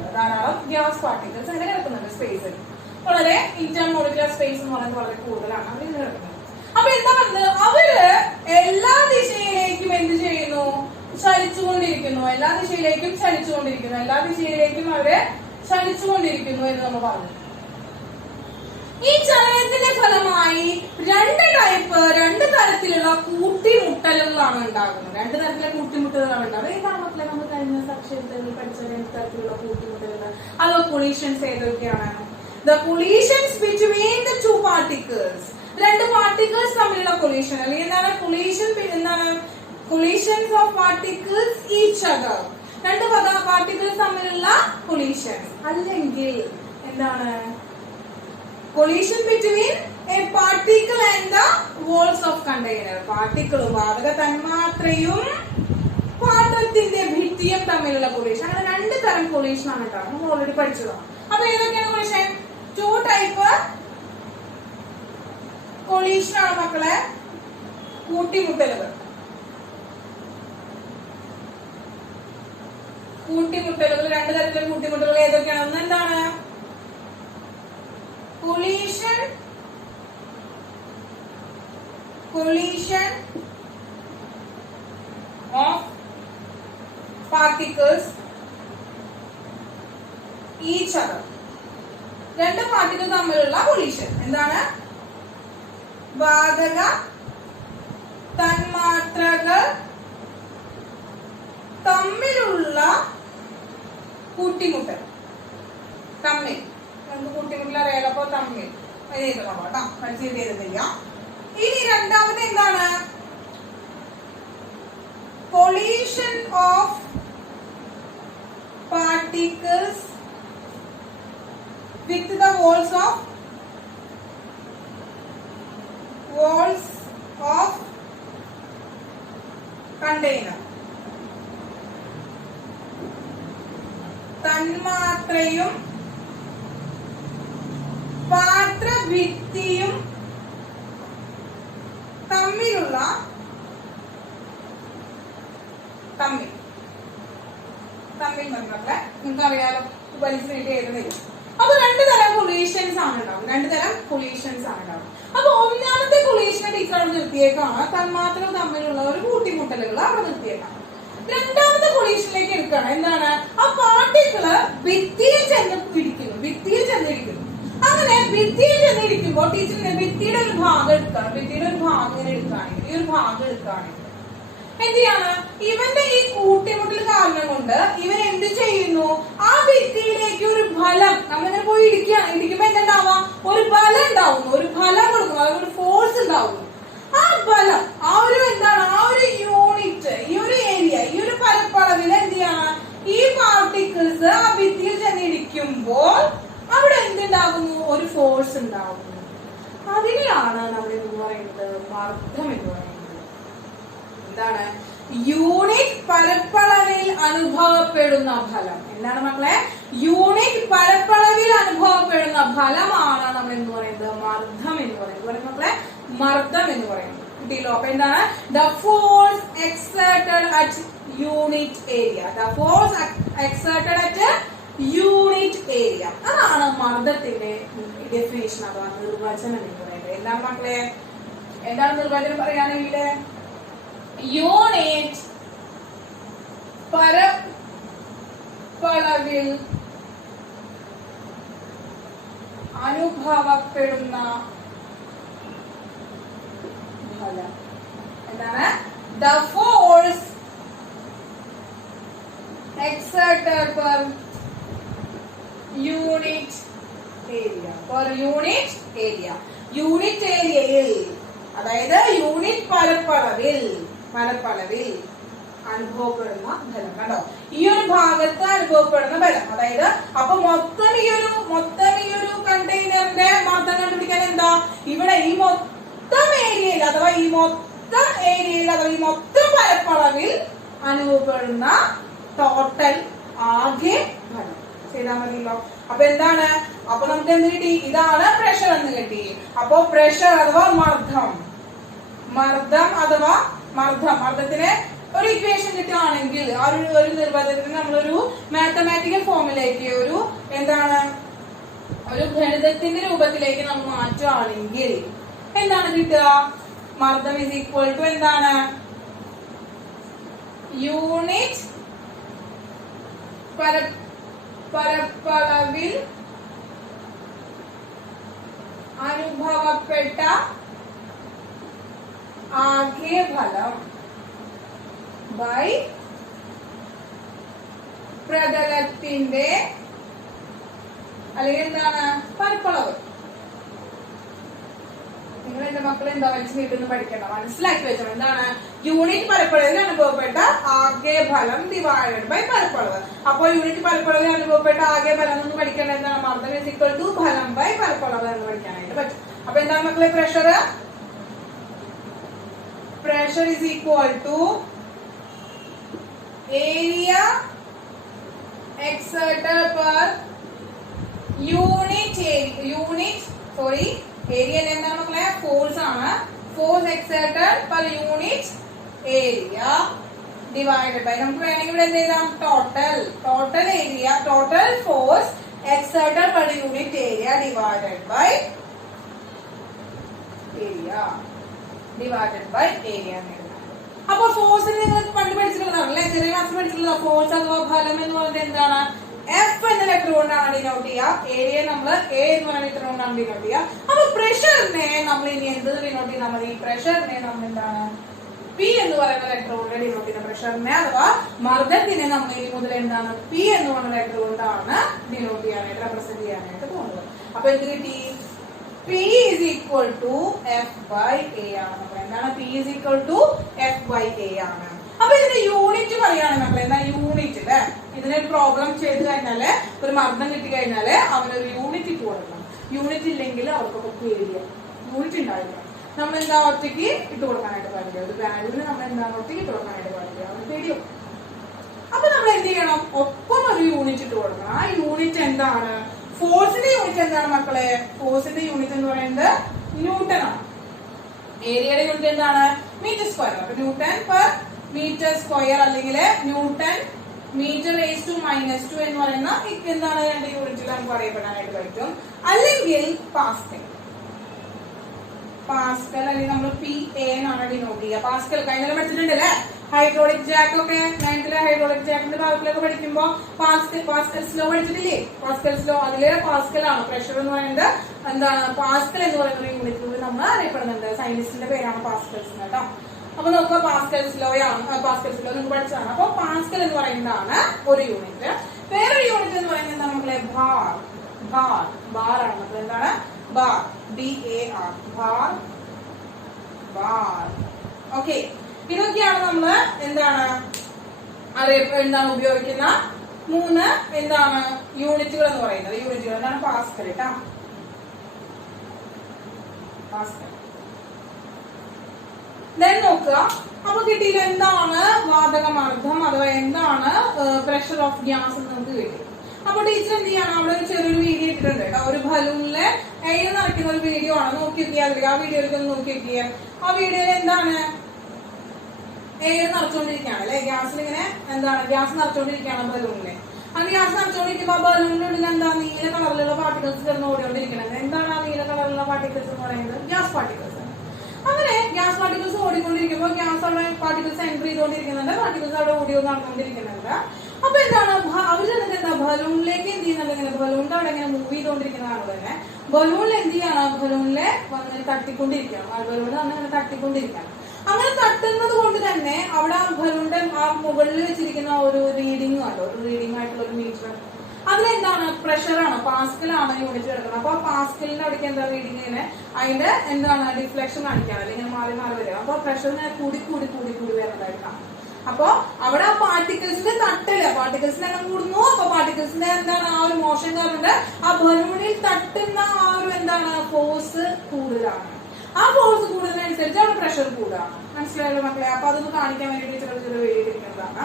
അങ്ങനെ കിടക്കുന്നുണ്ട് സ്പേസിൽ. വളരെ ഇന്റർമോളിക്കുലർ സ്പേസ് എന്ന് പറയുന്നത് വളരെ കൂടുതലാണ് അവർ കിടക്കുന്നത്. അപ്പൊ എന്താ പറഞ്ഞത്? അവര് എല്ലാ ദിശയിലേക്കും എന്ത് ചെയ്യുന്നു? ചലിച്ചുകൊണ്ടിരിക്കുന്നു. എല്ലാ ദിശയിലേക്കും അവര് ചലിച്ചുകൊണ്ടിരിക്കുന്നു എന്ന് നമ്മൾ പറഞ്ഞു. ഈ ചലനത്തിന്റെ ഫലമായി രണ്ട് തരത്തിലുള്ള കൂട്ടിമുട്ടലുകളാണ് ഉണ്ടാകുന്നത്. ഏതാണ് മക്കളെ? നമ്മൾ കഴിഞ്ഞ സാക്ഷരതകളിൽ പഠിച്ച 2 തരത്തിലുള്ള കൂട്ടിമുട്ടലുകൾ. അതോ കൊളീഷൻസ് ഏതൊക്കെയാണ്? The collisions between the two particles. 2 particles തമ്മിലുള്ള കൊളീഷൻ, അല്ലെങ്കിൽ എന്താണ്? collisions of particles each other. 2 particles തമ്മിലുള്ള കൊളീഷൻസ്. അല്ലെങ്കിൽ എന്താണ്? collision between a particle and the walls of container. പാർട്ടിക്കിളും വാതക തന്മാത്രയും പാത്രത്തിന്റെ ഭിത്തിയും തമ്മിലുള്ള കൊളീഷൻ. അങ്ങനെ 2 തരം കൊളീഷൻ ആണ് കേട്ടോ. നമ്മൾ ഓൾറെഡി പഠിച്ചതാണ്. അപ്പൊ ഏതൊക്കെയാണ് കൊളീഷൻ? 2 ടൈപ്പ് കൊളീഷൻ ആണ് മക്കളെ. കൂട്ടിമുട്ടലുകൾ. കൂട്ടിമുട്ടലുകൾ, രണ്ട് തരത്തിലുള്ള കൂട്ടിമുട്ടലുകൾ ഏതൊക്കെയാണ്? ഒന്ന് എന്താണ്? collision of particles each other. രണ്ട് പാർട്ടിക്കിൾ തമ്മിലുള്ള കൊളീഷൻ. എന്താണ്? വാതക തന്മാത്രകൾ തമ്മിലുള്ള കൂട്ടിമുട്ടൽ. തമ്മിൽ നമുക്ക് കൂട്ടിമുട്ടൽ അറിയാലോ. അപ്പൊ തമ്മിൽ കേട്ടോ, കൺസീവ് ചെയ്തിട്ടില്ല. ഇനി രണ്ടാമത്തെ എന്താണ്? collision of particles with the walls of container. തന്മാത്രയും പാത്രഭിത്തിയും തമ്മിലുള്ള തമ്മിൽ നമ്മളെ നിങ്ങൾക്ക് അറിയാലോ, വലിച്ചിട്ട് എഴുതുന്നില്ല. അപ്പൊ രണ്ട് തരം കൊളീഷൻസ് ആണ് ഉണ്ടാവും. അപ്പൊ ഒന്നാമത്തെ കൊളീഷനെ ടീച്ചർ അവിടെ നിർത്തിയേക്കാണ്. തന്മാത്രകൾ തമ്മിലുള്ള ഒരു കൂട്ടിമുട്ടലുകൾ അവിടെ നിർത്തിയേക്കാണ്. രണ്ടാമത്തെ കൊളീഷനിലേക്ക് എടുക്കുകയാണ്. എന്താണ്? ആ പാർട്ടിക്കിള് ഭിത്തിയിൽ ചെന്നിരിക്കുന്നു. അങ്ങനെ ഭിത്തിയിൽ ചെന്നിരിക്കുമ്പോൾ ടീച്ചറിന് ഭിത്തിയുടെ ഒരു ഭാഗം എടുക്കുകയാണെങ്കിൽ, ഈ ഒരു ഭാഗം എടുക്കുകയാണെങ്കിൽ എന്ത് ചെയ്യാണ്? ഇവന്റെ ഈ കൂട്ടിമുട്ടൽ കാരണം കൊണ്ട് ഇവൻ എന്ത് ചെയ്യുന്നു? ആ ഭിത്തിയിലേക്ക് ഒരു ബലം, നമ്മളിങ്ങനെ പോയി ഇടിക്കുമ്പോ എന്തുണ്ടാവാം? ഒരു ബലം ഉണ്ടാവുന്നു, ഒരു ബലം കൊടുക്കുന്നു, അതായത് ഒരു ഫോഴ്സ് ഉണ്ടാവുന്നു. ആ ബലം, ആ ഒരു യൂണിറ്റ്, ഈ ഒരു ഏരിയ, ഈ ഒരു പരപ്പളവിൽ എന്ത് ചെയ്യാണ്? ഈ പാർട്ടിക്കിൾസ് ആ ഭിത്തിയിൽ ചെന്നിരിക്കുമ്പോൾ അവിടെ എന്തുണ്ടാകുന്നു? ഒരു ഫോഴ്സ് ഉണ്ടാകുന്നു. അതിനെയാണ് നമ്മൾ എന്ന് പറയുന്നത് മർദ്ദം എന്ന് പറയുന്നത്. എന്താണ്? യൂണിറ്റ് പരപ്പളവിൽ അനുഭവപ്പെടുന്ന ഫലം. എന്താണ് മക്കളെ? യൂണിറ്റ് പരപ്പളവിൽ അനുഭവപ്പെടുന്ന ഫലമാണ് നമ്മൾ എന്ന് പറയുന്നത് മർദ്ദം എന്ന് പറയുന്നത്. മക്കളെ, മർദ്ദം എന്ന് പറയുന്നത് കിട്ടിയല്ലോ. അപ്പൊ എന്താണ്? The force exerted at unit area. അതാണ് മർദ്ദത്തിന്റെ ഡെഫിനിഷൻ അഥവാ നിർവചനം എന്ന് പറയുന്നത്. എന്താണ് മക്കളെ? എന്താണ് നിർവചനം പറയുകയാണെങ്കിൽ യൂണിറ്റ് പരപ്പളവിൽ അനുഭവപ്പെടുന്ന ഫലം. എന്താണ്? The force exerted per unit ഏരിയയിൽ, അതായത് യൂണിറ്റ് പരപ്പളവിൽ അനുഭവപ്പെടുന്ന ഫലം. കണ്ടോ? ഈ ഒരു ഭാഗത്ത് അനുഭവപ്പെടുന്ന ഫലം. അതായത് അപ്പൊ മൊത്തം ഈ ഒരു കണ്ടെയ്നറിന്റെ മർദ്ദം കണ്ടുപിടിക്കാൻ എന്താ? ഇവിടെ ഈ മൊത്തം ഏരിയയിൽ അഥവാ ഈ മൊത്തം പരപ്പളവിൽ അനുഭവപ്പെടുന്ന ടോട്ടൽ ആകെ ഫലം ചെയ്താൽ മതിയല്ലോ. അപ്പൊ എന്താണ്? അപ്പൊ നമുക്ക് എന്ത് കിട്ടി? ഇതാണ് പ്രഷർ എന്ന് കിട്ടി. അപ്പൊ പ്രഷർ അഥവാ മർദ്ദത്തിന് ഒരു ഇക്വേഷൻ കിട്ടുകയാണെങ്കിൽ, ആ ഒരു നിർവചനത്തിന് നമ്മളൊരു മാത്തമാറ്റിക്കൽ ഫോമിലേക്ക്, ഒരു ഗണിതത്തിന്റെ രൂപത്തിലേക്ക് നമ്മൾ മാറ്റുകയാണെങ്കിൽ എന്താണ് കിട്ടുക? മർദ്ദം ഇസ് ഈക്വൽ ടു എന്താണ്? യൂണിറ്റ് പരപ്പളവിൽ അനുഭവപ്പെട്ട ആകെ ഫലം ബൈ പ്രതലത്തിന്റെ അല്ലെങ്കിൽ എന്താണ്? പരപ്പളവ്. നിങ്ങൾ എന്റെ മക്കൾ എന്താ വലിച്ചു നീട്ടുന്നു പഠിക്കണം, മനസ്സിലാക്കി വെച്ചോ. എന്താണ്? യൂണിറ്റ് പരപ്പളവിൽ അനുഭവപ്പെട്ട ആകെ ഫലം ഡിവൈഡഡ് ബൈ പരപ്പളവ്. അപ്പോൾ യൂണിറ്റ് പരപ്പളവിൽ അനുഭവപ്പെട്ട ആകെ ഫലം എന്ന് പഠിക്കേണ്ട എന്താണ്? മർദ്ദം ഇസ് ഈക്വൽ ടു ഫലം ബൈ പരപ്പളവ് എന്ന് പഠിക്കാനായിട്ട് പറ്റും. അപ്പൊ എന്താണ് മക്കളെ? pressure is equal to area exerted per area എന്താണ് മക്കളെ? ഫോഴ്സ് ആണ്. Force exerted per unit area divided by, നമുക്ക് വേണമെങ്കിൽ ഇവിടെ എന്ത് ചെയ്താം, total area, total force exerted per unit area divided by area. അപ്പൊ ഫോഴ്സിന് നിങ്ങൾ പണ്ട് പഠിച്ചിട്ടുള്ളതാണല്ലേ, ചെറിയ ക്ലാസ് പഠിച്ചിട്ടുള്ള ഫോഴ്സ് അഥവാ ഫലം എന്ന് പറയുന്നത് എന്താണ്, എഫ് എന്ന ലെറ്റർ കൊണ്ടാണ് ഡിനോട്ട് ചെയ്യുക, ഏരിയ നമ്മൾ എ എന്ന് പറയുന്ന ലെറ്റർ കൊണ്ടാണ് ഡിനോട്ട് ചെയ്യുക. അപ്പൊ പ്രഷറിനെ നമ്മൾ ഇനി എന്ത് ഡിനോട്ട് ചെയ്താൽ മതി, പ്രഷറിനെ നമ്മൾ എന്താണ് പി എന്ന് പറയുന്ന ലെറ്റർ കൊണ്ട് ഡിനോട്ട് ചെയ്യുന്ന പ്രഷറിനെ അഥവാ മർദ്ദത്തിനെ നമ്മൾ ഇനി മുതൽ എന്താണ് പി എന്ന് പറയുന്ന ലെറ്റർ കൊണ്ടാണ് ഡിനോട്ട് ചെയ്യാനായിട്ട് റെപ്രസെന്റ് ചെയ്യാനായിട്ട് പോകുന്നത്. അപ്പൊ എന്ത് കിട്ടി, P is equal to F by A ആണ്. നമ്മൾ എന്താണ് P is equal to F by A ആണ്. അപ്പൊ ഇതിന്റെ യൂണിറ്റ് പറയുകയാണ് നമ്മൾ എന്താ യൂണിറ്റ് അല്ലെ, ഇതിനൊരു പ്രോബ്ലം ചെയ്ത് കഴിഞ്ഞാല് ഒരു മർദ്ദം കിട്ടി കഴിഞ്ഞാല് അവനൊരു യൂണിറ്റ് ഇട്ട് കൊടുക്കണം. യൂണിറ്റ് ഇല്ലെങ്കിൽ അവർക്കൊക്കെ പേടിയ, യൂണിറ്റ് ഉണ്ടാവില്ല. നമ്മൾ എന്താ ഒറ്റയ്ക്ക് ഇട്ട് കൊടുക്കാനായിട്ട് പാടില്ല, ഒരു വാല്യൂവിന് നമ്മൾ എന്താണ് ഒറ്റയ്ക്ക് ഇട്ട് കൊടുക്കാനായിട്ട് പാടില്ല, അവന് പേടിയോ. അപ്പൊ നമ്മൾ എന്ത് ചെയ്യണം, ഒപ്പം ഒരു യൂണിറ്റ് ഇട്ട് കൊടുക്കണം. ആ യൂണിറ്റ് എന്താണ്, ഫോഴ്സിന്റെ യൂണിറ്റ് എന്താണ് മക്കളെ, ഫോഴ്സിന്റെ യൂണിറ്റ് എന്ന് പറയുന്നത് ന്യൂട്ടൺ ആണ്. ഏരിയയുടെ യൂണിറ്റ് എന്താണ്, മീറ്റർ സ്ക്വയർ. അപ്പൊ ന്യൂട്ടൺ പെർ മീറ്റർ സ്ക്വയർ അല്ലെങ്കിൽ ന്യൂട്ടൺ മീറ്റർ റേസ് ടു -2 എന്ന് പറയുന്ന എന്താണ് രണ്ട് യൂണിറ്റിൽ നമുക്ക് അറിയപ്പെടാനായിട്ട് പറ്റും. അല്ലെങ്കിൽ പാസ്കൽ അല്ലെങ്കിൽ നമ്മൾ PA എന്നാണ് ഡിനോട്ട് ചെയ്യുക. പാസ്കൽ കഴിഞ്ഞ പഠിച്ചിട്ടുണ്ട് അല്ലെ, ഹൈഡ്രോളിക് ജാക്ക് ഒക്കെ 9th ഹൈഡ്രോളിക് ജാക്കിന്റെ ഭാഗത്തിലൊക്കെ പഠിക്കുമ്പോ പാസ്കൽസ് ലോ പഠിച്ചിട്ടില്ലേ, പാസ്കൽസ് ലോ, അതിലെ പാസ്കൽ ആണ് പ്രഷർ എന്ന് പറയുന്നത്. എന്താണ് പാസ്കൽ എന്ന് പറയുന്ന യൂണിറ്റ് നമ്മൾ അറിയപ്പെടുന്നുണ്ട്, സയന്റിസ്റ്റിന്റെ പേരാണ് പാസ്കൽസ് കേട്ടോ. അപ്പൊ നോക്കുക, പാസ്കൽസ് ലോ ആണ്, പാസ്കൽസ് ലോ നിങ്ങൾ പഠിച്ചതാണ്. അപ്പൊ പാസ്കൽ എന്ന് പറയുന്നതാണ് ഒരു യൂണിറ്റ്. വേറൊരു യൂണിറ്റ് എന്ന് പറയുന്നത് നമ്മളെ ബാർ ആണ്. അപ്പൊ എന്താണ് ബാർ, BAR, ബാർ. ഓക്കെ, ഇതൊക്കെയാണ് നമ്മള് എന്താണ് ഉപയോഗിക്കുന്ന 3 എന്താണ് യൂണിറ്റുകൾ എന്ന് പറയുന്നത്. യൂണിറ്റുകൾ എന്താണ് പാസ്കൽ കേട്ടോ, പാസ്കൽ. നോക്കുക, അപ്പൊ കിട്ടിയില്ല എന്താണ് വാതകമർദ്ദം അഥവാ എന്താണ് പ്രഷർ ഓഫ് ഗ്യാസ് എന്ന് നമുക്ക് കിട്ടി. അപ്പൊ ടീച്ചർ എന്ത് ചെയ്യണം, അവിടെ ഒരു ചെറിയൊരു വീഡിയോ ഇട്ടിട്ടുണ്ട് കേട്ടോ, ഒരു ബലൂണില് എയർ നിറയ്ക്കുന്ന ഒരു വീഡിയോ ആണ്, നോക്കി നോക്കിയാൽ ആ വീഡിയോയിലേക്ക് ഒന്ന് നോക്കി നോക്കിയാൽ. ആ വീഡിയോയിൽ എന്താണ് എയർ നിറച്ചുകൊണ്ടിരിക്കുകയാണ് അല്ലെ, ഗ്യാസിൽ ഇങ്ങനെ എന്താണ് ഗ്യാസ് നിറച്ചുകൊണ്ടിരിക്കുകയാണ് ബലൂണില്. ആ ഗ്യാസ് നിറച്ചുകൊണ്ടിരിക്കുമ്പോ ആ ബലൂണിനുള്ളിൽ എന്താ നീല കളറിലുള്ള പാർട്ടിക്കിൾസ് കിടന്ന് ഓടിക്കൊണ്ടിരിക്കുന്നത്. എന്താണ് ആ നീല കളറിലുള്ള പാർട്ടിക്കിൾസ് എന്ന് പറയുന്നത്, ഗ്യാസ് പാർട്ടിക്കിൾസ്. അങ്ങനെ ഗ്യാസ് പാർട്ടിക്കിൾസ് ഓടിക്കൊണ്ടിരിക്കുമ്പോൾ ഗ്യാസ് അവിടെ പാർട്ടിക്കിൾസ് എൻട്രി ചെയ്തുകൊണ്ടിരിക്കുന്നുണ്ട്, പാർട്ടിക്കിൾസ് അവിടെ ഓടിയോ നടന്നുകൊണ്ടിരിക്കുന്നുണ്ട്. അപ്പൊ എന്താണ് അവര് എന്താ ബലൂണിലേക്ക് എന്ത് ചെയ്യുന്നുണ്ട്, ഇങ്ങനെ ബലൂണിന്റെ അവിടെ ഇങ്ങനെ മൂവ് ചെയ്തുകൊണ്ടിരിക്കുന്നതാണ് തന്നെ. ബലൂണിൽ എന്ത് ചെയ്യണം, ബലൂണിലെ വന്ന് തട്ടിക്കൊണ്ടിരിക്കണം, ബലൂണിൽ വന്ന് ഇങ്ങനെ തട്ടിക്കൊണ്ടിരിക്കണം. അങ്ങനെ തട്ടുന്നത് കൊണ്ട് തന്നെ അവിടെ ആ ബലൂണിന്റെ ആ മുകളിൽ വെച്ചിരിക്കുന്ന ഒരു റീഡിംഗ് ആണ്, ഒരു റീഡിംഗ് ആയിട്ടുള്ള ഒരു മീറ്റർ. അതിലെന്താണ് പ്രഷറാണ്, പാസ്കലാണ് യൂണിറ്റ് എടുക്കുന്നത്. അപ്പൊ പാസ്കലിന്റെ അവിടേക്ക് എന്താ റീഡിംഗ് ഇങ്ങനെ അതിന്റെ എന്താണ് ഡിഫ്ലക്ഷൻ കാണിക്കുകയാണ്, അല്ലെങ്കിൽ മാറി വരിക. അപ്പൊ പ്രഷർ ഇങ്ങനെ കൂടി വരുന്നതായിട്ടാണ്. അപ്പൊ അവിടെ ആ പാർട്ടിക്കിൾസിന്റെ തട്ടല്, പാർട്ടിക്കിൾസിന്റെ എണ്ണം കൂടുന്നു. അപ്പൊ പാർട്ടിക്കിൾസിന്റെ എന്താണ് ആ ഒരു മോഷൻ കാരണം ആ ബലൂണിൽ തട്ടുന്ന ആ ഒരു എന്താണ് ഫോഴ്സ് കൂടുതലാണ്. ആ ഫോഴ്സ് കൂടുതലനുസരിച്ച് അവിടെ പ്രഷർ കൂടുകയാണ്. മനസ്സിലായല്ലോ മക്കളെ. അപ്പൊ അതൊന്ന് കാണിക്കാൻ വേണ്ടിയിട്ട് ചെറിയ വേണ്ടിയിരിക്കുന്നതാണ്.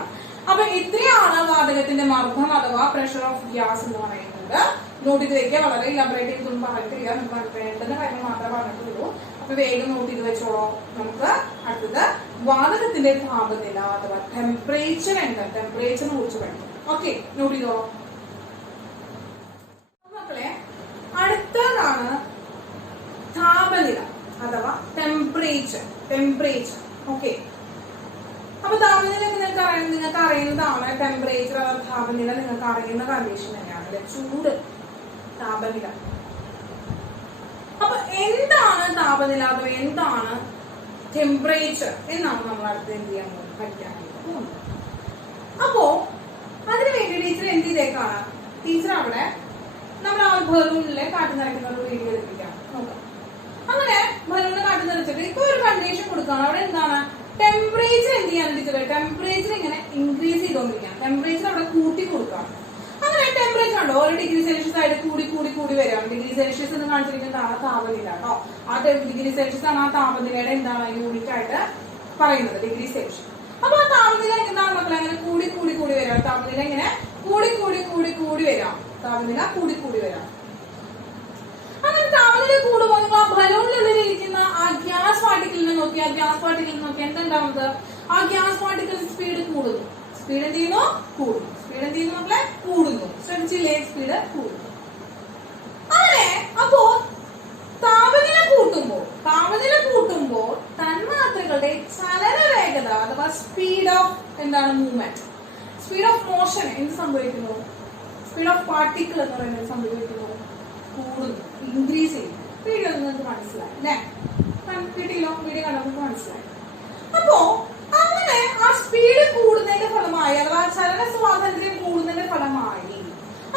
അപ്പൊ ഇത്രയാണ് വാതകത്തിന്റെ മർദ്ദം അഥവാ പ്രഷർ ഓഫ് ഗ്യാസ് എന്ന് പറയുന്നത്. നോട്ട് ചെയ്ത് വെക്കുക, വളരെ ഇലാബറേറ്റ് ചെയ്തൊന്നും പറഞ്ഞിട്ടില്ല, നമുക്ക് വേണ്ടുന്ന കാര്യം മാത്രമേ പറഞ്ഞിട്ടുള്ളൂ. അപ്പൊ വേഗം നോട്ട് ചെയ്ത് വെച്ചോളൂ. നമുക്ക് അടുത്തത് വാതകത്തിന്റെ താപനില അഥവാ ടെമ്പറേച്ചർ എന്താ, ടെമ്പറേച്ചറിനെ കുറിച്ച് പഠിക്കും. ഓക്കെ, നോട്ട് ചെയ്തോ മക്കളെ. അടുത്തതാണ് താപനില അഥവാ ടെമ്പറേച്ചർ. ഓക്കെ, അപ്പൊ താപനില നിങ്ങൾക്ക് അറിയുന്നതാണ്. ടെമ്പറേച്ചർ അഥവാ താപനില നിങ്ങൾക്ക് അറിയുന്ന കണ്ടീഷൻ തന്നെയാണ് അല്ലെ, ചൂട് താപനില. അപ്പൊ എന്താണ് താപനില അഥവാ എന്താണ് ടെമ്പറേച്ചർ എന്നാണ് നമ്മൾ അടുത്ത് എന്ത് ചെയ്യാൻ പഠിക്കാനായിട്ട് പോകുന്നത്. അപ്പോ അതിനു വേണ്ടി ടീച്ചർ എന്ത് ചെയ്തേക്കാണ്, ടീച്ചർ അവിടെ നമ്മൾ ആ ബലൂണിലെ കാറ്റ് നിറയ്ക്കുന്ന ഒരു വീഡിയോ എടുപ്പിക്കാം. നോക്കാം. അങ്ങനെ ബലൂണിൽ കാറ്റ് നിറച്ചിട്ട് ഇപ്പൊ ഒരു കണ്ടീഷൻ കൊടുക്കുകയാണ്. അവിടെ എന്താണ് ടെമ്പറേച്ചർ എന്ത് ചെയ്യാണ് ടീച്ചർ, ടെമ്പറേച്ചർ ഇങ്ങനെ ഇൻക്രീസ് ചെയ്തോണ്ടിരിക്കുകയാണ്. ടെമ്പറേച്ചർ അവിടെ കൂട്ടി കൊടുക്കുകയാണ്. അങ്ങനെ ടെമ്പറേച്ചർ ഉണ്ടോ 1 ഡിഗ്രി സെൽഷ്യസ് ആയിട്ട് കൂടി വരാം. ഡിഗ്രി സെൽഷ്യസ് എന്ന് കാണിച്ചിരിക്കുന്നതാണ് താപനില കേട്ടോ. ആ ഡിഗ്രി സെൽഷ്യസ് ആണ് ആ താപനിലയുടെ എന്താണ് യൂണിറ്റ് ആയിട്ട് പറയുന്നത്, ഡിഗ്രി സെൽഷ്യസ്. അപ്പൊ ആ താപനില എന്താണ് മക്കളെ, അങ്ങനെ കൂടി വരാം. താപനില ഇങ്ങനെ കൂടി വരാം. താപനില കൂടി വരാം. അങ്ങനെ താപനില കൂടുമ്പോൾ ആ ബലൂണിനുള്ളിൽ ഇരിക്കുന്ന ആ ഗ്യാസ് പാർട്ടിക്കിളിനെ നോക്കി എന്തുണ്ടാവുന്നത്, ആ ഗ്യാസ് പാർട്ടിക്കിൾസ് സ്പീഡ് കൂടുന്നു. സ്പീഡ് എന്ത് ചെയ്യുന്നു? കൂടുന്നു. സ്പീഡ് എന്ത് ചെയ്യുന്നു മക്കളെ? കൂടുന്നു. ശ്രദ്ധിച്ചില്ലേ? സ്പീഡ് കൂടുന്നു. അങ്ങനെ അപ്പോ താപനില കൂട്ടുമ്പോൾ തന്മാത്രകളുടെ ചലന വേഗത അഥവാ സ്പീഡ് ഓഫ് എന്താണ്? മൂവ്മെന്റ്, സ്പീഡ് ഓഫ് മോഷൻ എന്ത് സംഭവിക്കുന്നു? സ്പീഡ് ഓഫ് പാർട്ടിക്കിൾ എന്ന് പറയുന്നത് സംഭവിക്കുന്നു, കൂടുന്നു, ഇൻക്രീസ് ചെയ്യുന്നു. വീഡിയോ നിങ്ങൾക്ക് മനസ്സിലായി അല്ലെ? കിട്ടിയില്ലോ? വീഡിയോ കണ്ടപ്പോൾ മനസ്സിലായി. അപ്പോ അങ്ങനെ ആ സ്പീഡ് കൂടുന്നതിന്റെ ഫലമായി അഥവാ ചലന സ്വാതന്ത്ര്യം കൂടുന്നതിന്റെ ഫലമായി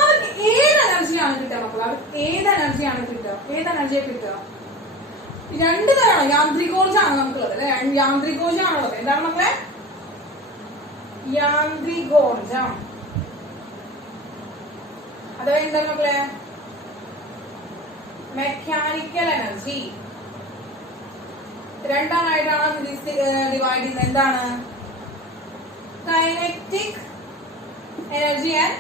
അവർക്ക് ഏത് എനർജിയാണ് കിട്ടുക മക്കളെ? അവർക്ക് ഏത് എനർജിയാണ് കിട്ടുക? ഏത് എനർജിയെ കിട്ടുക? രണ്ട് തരമാണ്. യാന്ത്രികോർജ്ജമാണ് നമുക്കുള്ളത് അല്ലെ? യാന്ത്രികോർജ്ജമാണുള്ളത്. എന്താണ് മക്കളെ? യാന്ത്രികോർജ്ജം അഥവാ എന്താണ് മക്കളെ? Mechanical energy. രണ്ടാമായിട്ടാണ് ഡിവൈഡ് ചെയ്യുന്നത്. എന്താണ്? Kinetic energy and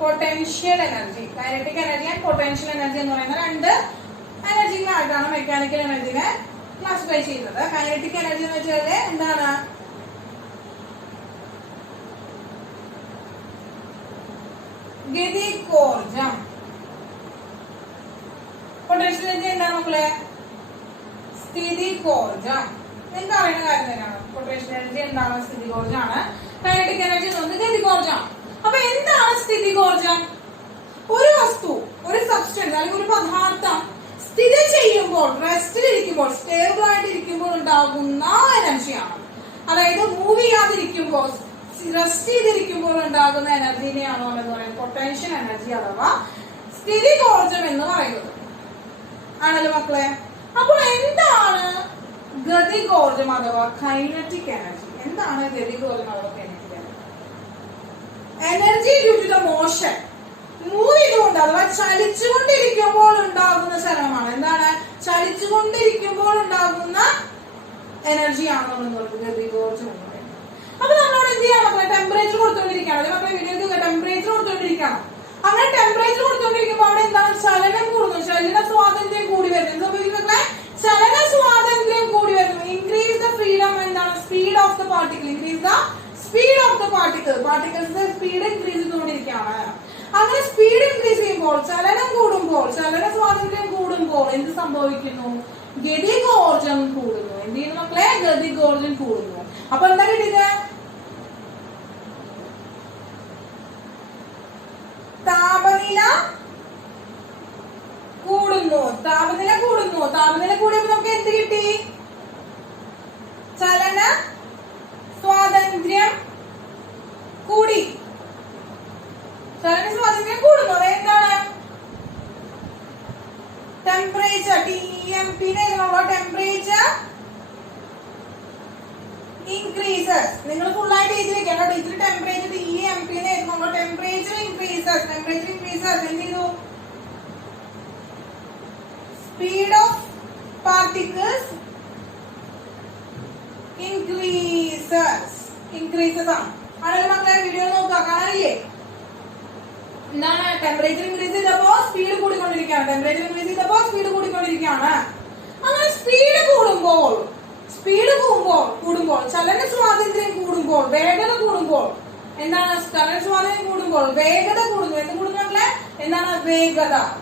potential energy. Kinetic energy and potential energy എന്ന് പറയുന്ന രണ്ട് എനർജികളായിട്ടാണ് മെക്കാനിക്കൽ എനർജിനെ ക്ലാസിഫൈ ചെയ്യുന്നത്. കൈനറ്റിക് എനർജി എന്ന് വെച്ചാൽ എന്താണ്? ഗതികോർജം. പൊട്ടൻഷ്യൽ എനർജി എന്താണ് മക്കളെ? സ്ഥിതികോർജം. നിങ്ങൾക്ക് അറിയുന്ന കാര്യം തന്നെയാണ്. പൊട്ടൻഷ്യൽ എനർജി എന്താണ്? സ്ഥിതികോർജമാണ്. കൈനറ്റിക് എനർജി എന്നത് ഗതികോർജം. അപ്പൊ എന്താണ് സ്ഥിതികോർജം? ഒരു വസ്തു, ഒരു സബ്സ്റ്റൻസ് അല്ലെങ്കിൽ ഒരു പദാർത്ഥം സ്ഥിതി ചെയ്യുമ്പോൾ, റെസ്റ്റിലിരിക്കുമ്പോൾ, സ്റ്റേബിൾ ആയിട്ടിരിക്കുമ്പോൾ ഉണ്ടാകുന്ന എനർജിയാണ്. അതായത് മൂവ് ചെയ്യാതിരിക്കുമ്പോൾ, റെസ്റ്റ് ചെയ്തിരിക്കുമ്പോൾ ഉണ്ടാകുന്ന എനർജിനെയാണോ എന്ന് പറയുന്നത് പൊട്ടൻഷ്യൽ എനർജി അഥവാ സ്ഥിതികോർജം എന്ന് പറയുന്നത്. ആണല്ലോ മക്കളെ? അപ്പോൾ എന്താണ് ഗതികോർജം അഥവാ കൈനറ്റിക് എനർജി? എന്താണ് ഗതികോർജം അഥവാ kinetic energy? Energy due to the motion, move ചെയ്തുകൊണ്ട് അഥവാ ചലിച്ചുകൊണ്ടിരിക്കുമ്പോൾ ഉണ്ടാകുന്ന ചലനമാണ്. എന്താണ്? ചലിച്ചുകൊണ്ടിരിക്കുമ്പോൾ ഉണ്ടാകുന്ന എനർജിയാണ് നമ്മൾ ഗതികോർജം എന്ന് പറയുന്നത്. അപ്പൊ നമ്മളോട് എന്ത് ചെയ്യണം മക്കളെ? ടെമ്പറേച്ചർ കൊടുത്തോണ്ടിരിക്കണം. മക്കളെ വീഡിയോ ടെമ്പറേച്ചർ കൊടുത്തോണ്ടിരിക്കണം. അങ്ങനെ ടെമ്പറേച്ചർ കൊടുത്തോണ്ടിരിക്കുമ്പോൾ അവിടെ എന്താണ്? ചലനം കൂടുന്നു, ചലന സ്വാതന്ത്ര്യം കൂടി വരുന്നു. എന്ത് സംഭവിക്കും? ചലന സ്വാതന്ത്ര്യം കൂടി വരുന്നു. Increase the freedom. എന്താണ്? Speed of the particle. Increase the speed of the particle. പാർട്ടിക്കിൾസിന്റെ സ്പീഡ് ഇൻക്രീസ് ചെയ്തുകൊണ്ടിരിക്കുകയാണ്. അങ്ങനെ സ്പീഡ് ഇൻക്രീസ് ചെയ്യുമ്പോൾ, ചലനം കൂടുമ്പോൾ, ചലന സ്വാതന്ത്ര്യം കൂടുമ്പോൾ എന്ത് സംഭവിക്കുന്നു? ഗതികോർജം കൂടുന്നു. എന്ത് ചെയ്യുന്നു മക്കളെ? ഗതികോർജം കൂടുന്നു. അപ്പൊ എന്താ കിട്ടിയത്? താപനില കൂടുന്നു. താപനില കൂടുന്നു. താപനില കൂടിയപ്പോൾ നമുക്ക് എന്ത് കിട്ടി? ചലന സ്വാതന്ത്ര്യം കൂടി. ചലന സ്വാതന്ത്ര്യം കൂടുന്നു. അതെന്താണ്? Temperature TEMP temperature increases. നിങ്ങൾ ഫുൾ ആയിട്ട് എഴുതി വെക്കണം. Teacher temperature TEMP temperature increases. Temperature increases എന്ത് ചെയ്തു? സ്പീഡ് ഓഫ് പാർട്ടിക്കിൾസ് ഇൻക്രീസസ് ആണ്. ആണല്ലോ മക്കളെ? വീഡിയോ നോക്കുക, കാണാനില്ലേ? എന്താണ്? ടെമ്പറേച്ചർ ഇൻക്രീസ് ചെയ്തപ്പോ സ്പീഡ് കൂടിക്കൊണ്ടിരിക്കുകയാണ്. ടെമ്പറേച്ചർ ഇൻക്രീസ് ചെയ്തപ്പോ സ്പീഡ് കൂടിക്കൊണ്ടിരിക്കുകയാണ്. അങ്ങനെ സ്പീഡ് കൂടുമ്പോൾ ചലന സ്വാതന്ത്ര്യം കൂടുമ്പോൾ, വേഗത കൂടുമ്പോൾ എന്താണ്? ചലന സ്വാതന്ത്ര്യം കൂടുമ്പോൾ വേഗത കൂടുന്നു. എന്ത് കൂടുന്നു മക്കളെ? എന്താണ്?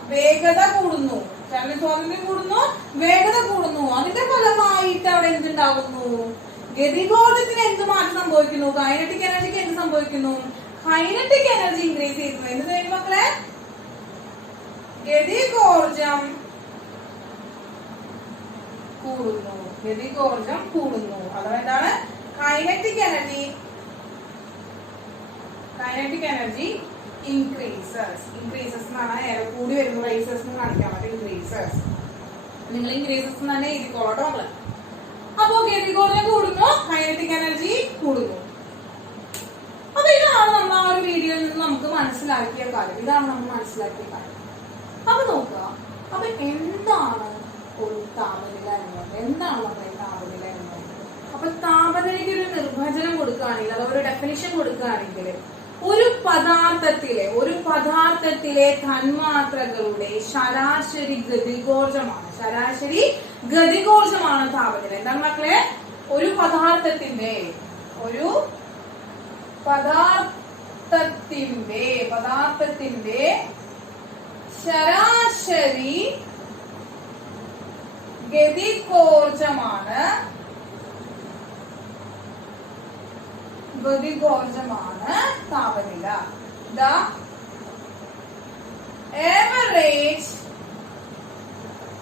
വേഗത കൂടുന്നു. ചലന സ്വാതന്ത്ര്യം കൂടുന്നു, വേഗത കൂടുന്നു. അതിന്റെ ഫലമായിട്ട് അവിടെ എന്തുണ്ടാകുന്നു? ഗതികോർജത്തിന് എന്ത് മാറ്റം സംഭവിക്കുന്നു? കൈനറ്റിക് എനർജിക്ക് എന്ത് സംഭവിക്കുന്നു? കൈനറ്റിക് എനർജി ഇൻക്രീസ് ചെയ്യുന്നു. എന്ത് ചെയ്യുന്നു മക്കളെ? ഗതികോർജം കൂടുന്നു. ഗതികോർജം കൂടുന്നു. അഥവാ എന്താണ്? കൈനറ്റിക് എനർജി ഇൻക്രീസസ് എന്നാണ്. കൂടി വരുന്നു. റൈസസ് എന്ന് കാണിക്കാൻ പറ്റും. ഇൻക്രീസസ്. നിങ്ങൾ ഇൻക്രീസസ് തന്നെ എഴുതിക്കോളട്ടോ മക്കളെ. അപ്പോ ഗതികോർജം കൂടുന്നു, കൈനറ്റിക് എനർജി കൂടുന്നു. അപ്പൊ ഇതാണ് നമ്മൾ ആ ഒരു വീഡിയോയിൽ നിന്ന് നമുക്ക് മനസ്സിലാക്കിയ കാര്യം. അപ്പൊ നോക്കുക. അപ്പൊ എന്താണ് ഒരു താപനില എന്നത്? എന്താണ് നമ്മുടെ താപനില എന്നത്? അപ്പൊ താപനിലയ്ക്ക് ഒരു നിർവചനം കൊടുക്കുകയാണെങ്കിൽ, അഥവാ ഒരു ഡെഫിനിഷൻ കൊടുക്കുകയാണെങ്കിൽ, ഒരു പദാർത്ഥത്തിലെ തന്മാത്രകളുടെ ശരാശരി ഗതികോർജമാണ് താപനില. എന്താണ് മക്കളെ? ഒരു പദാർത്ഥത്തിന്റെ ശരാശരി ഗതികോർജമാണ് താപനില. The average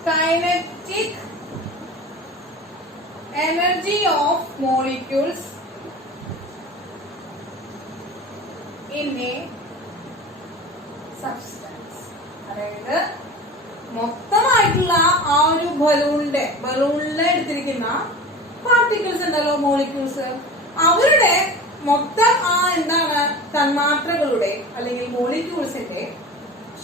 kinetic energy of molecules in a substance. അതായത് മൊത്തമായിട്ടുള്ള ആ ഒരു ബലൂണിലെ എടുത്തിരിക്കുന്ന പാർട്ടിക്കിൾസ് ഉണ്ടല്ലോ, മോളിക്യൂൾസ്, അവരുടെ മൊത്തം ആ എന്താണ് തന്മാത്രകളുടെ അല്ലെങ്കിൽ മോളിക്യൂൾസിന്റെ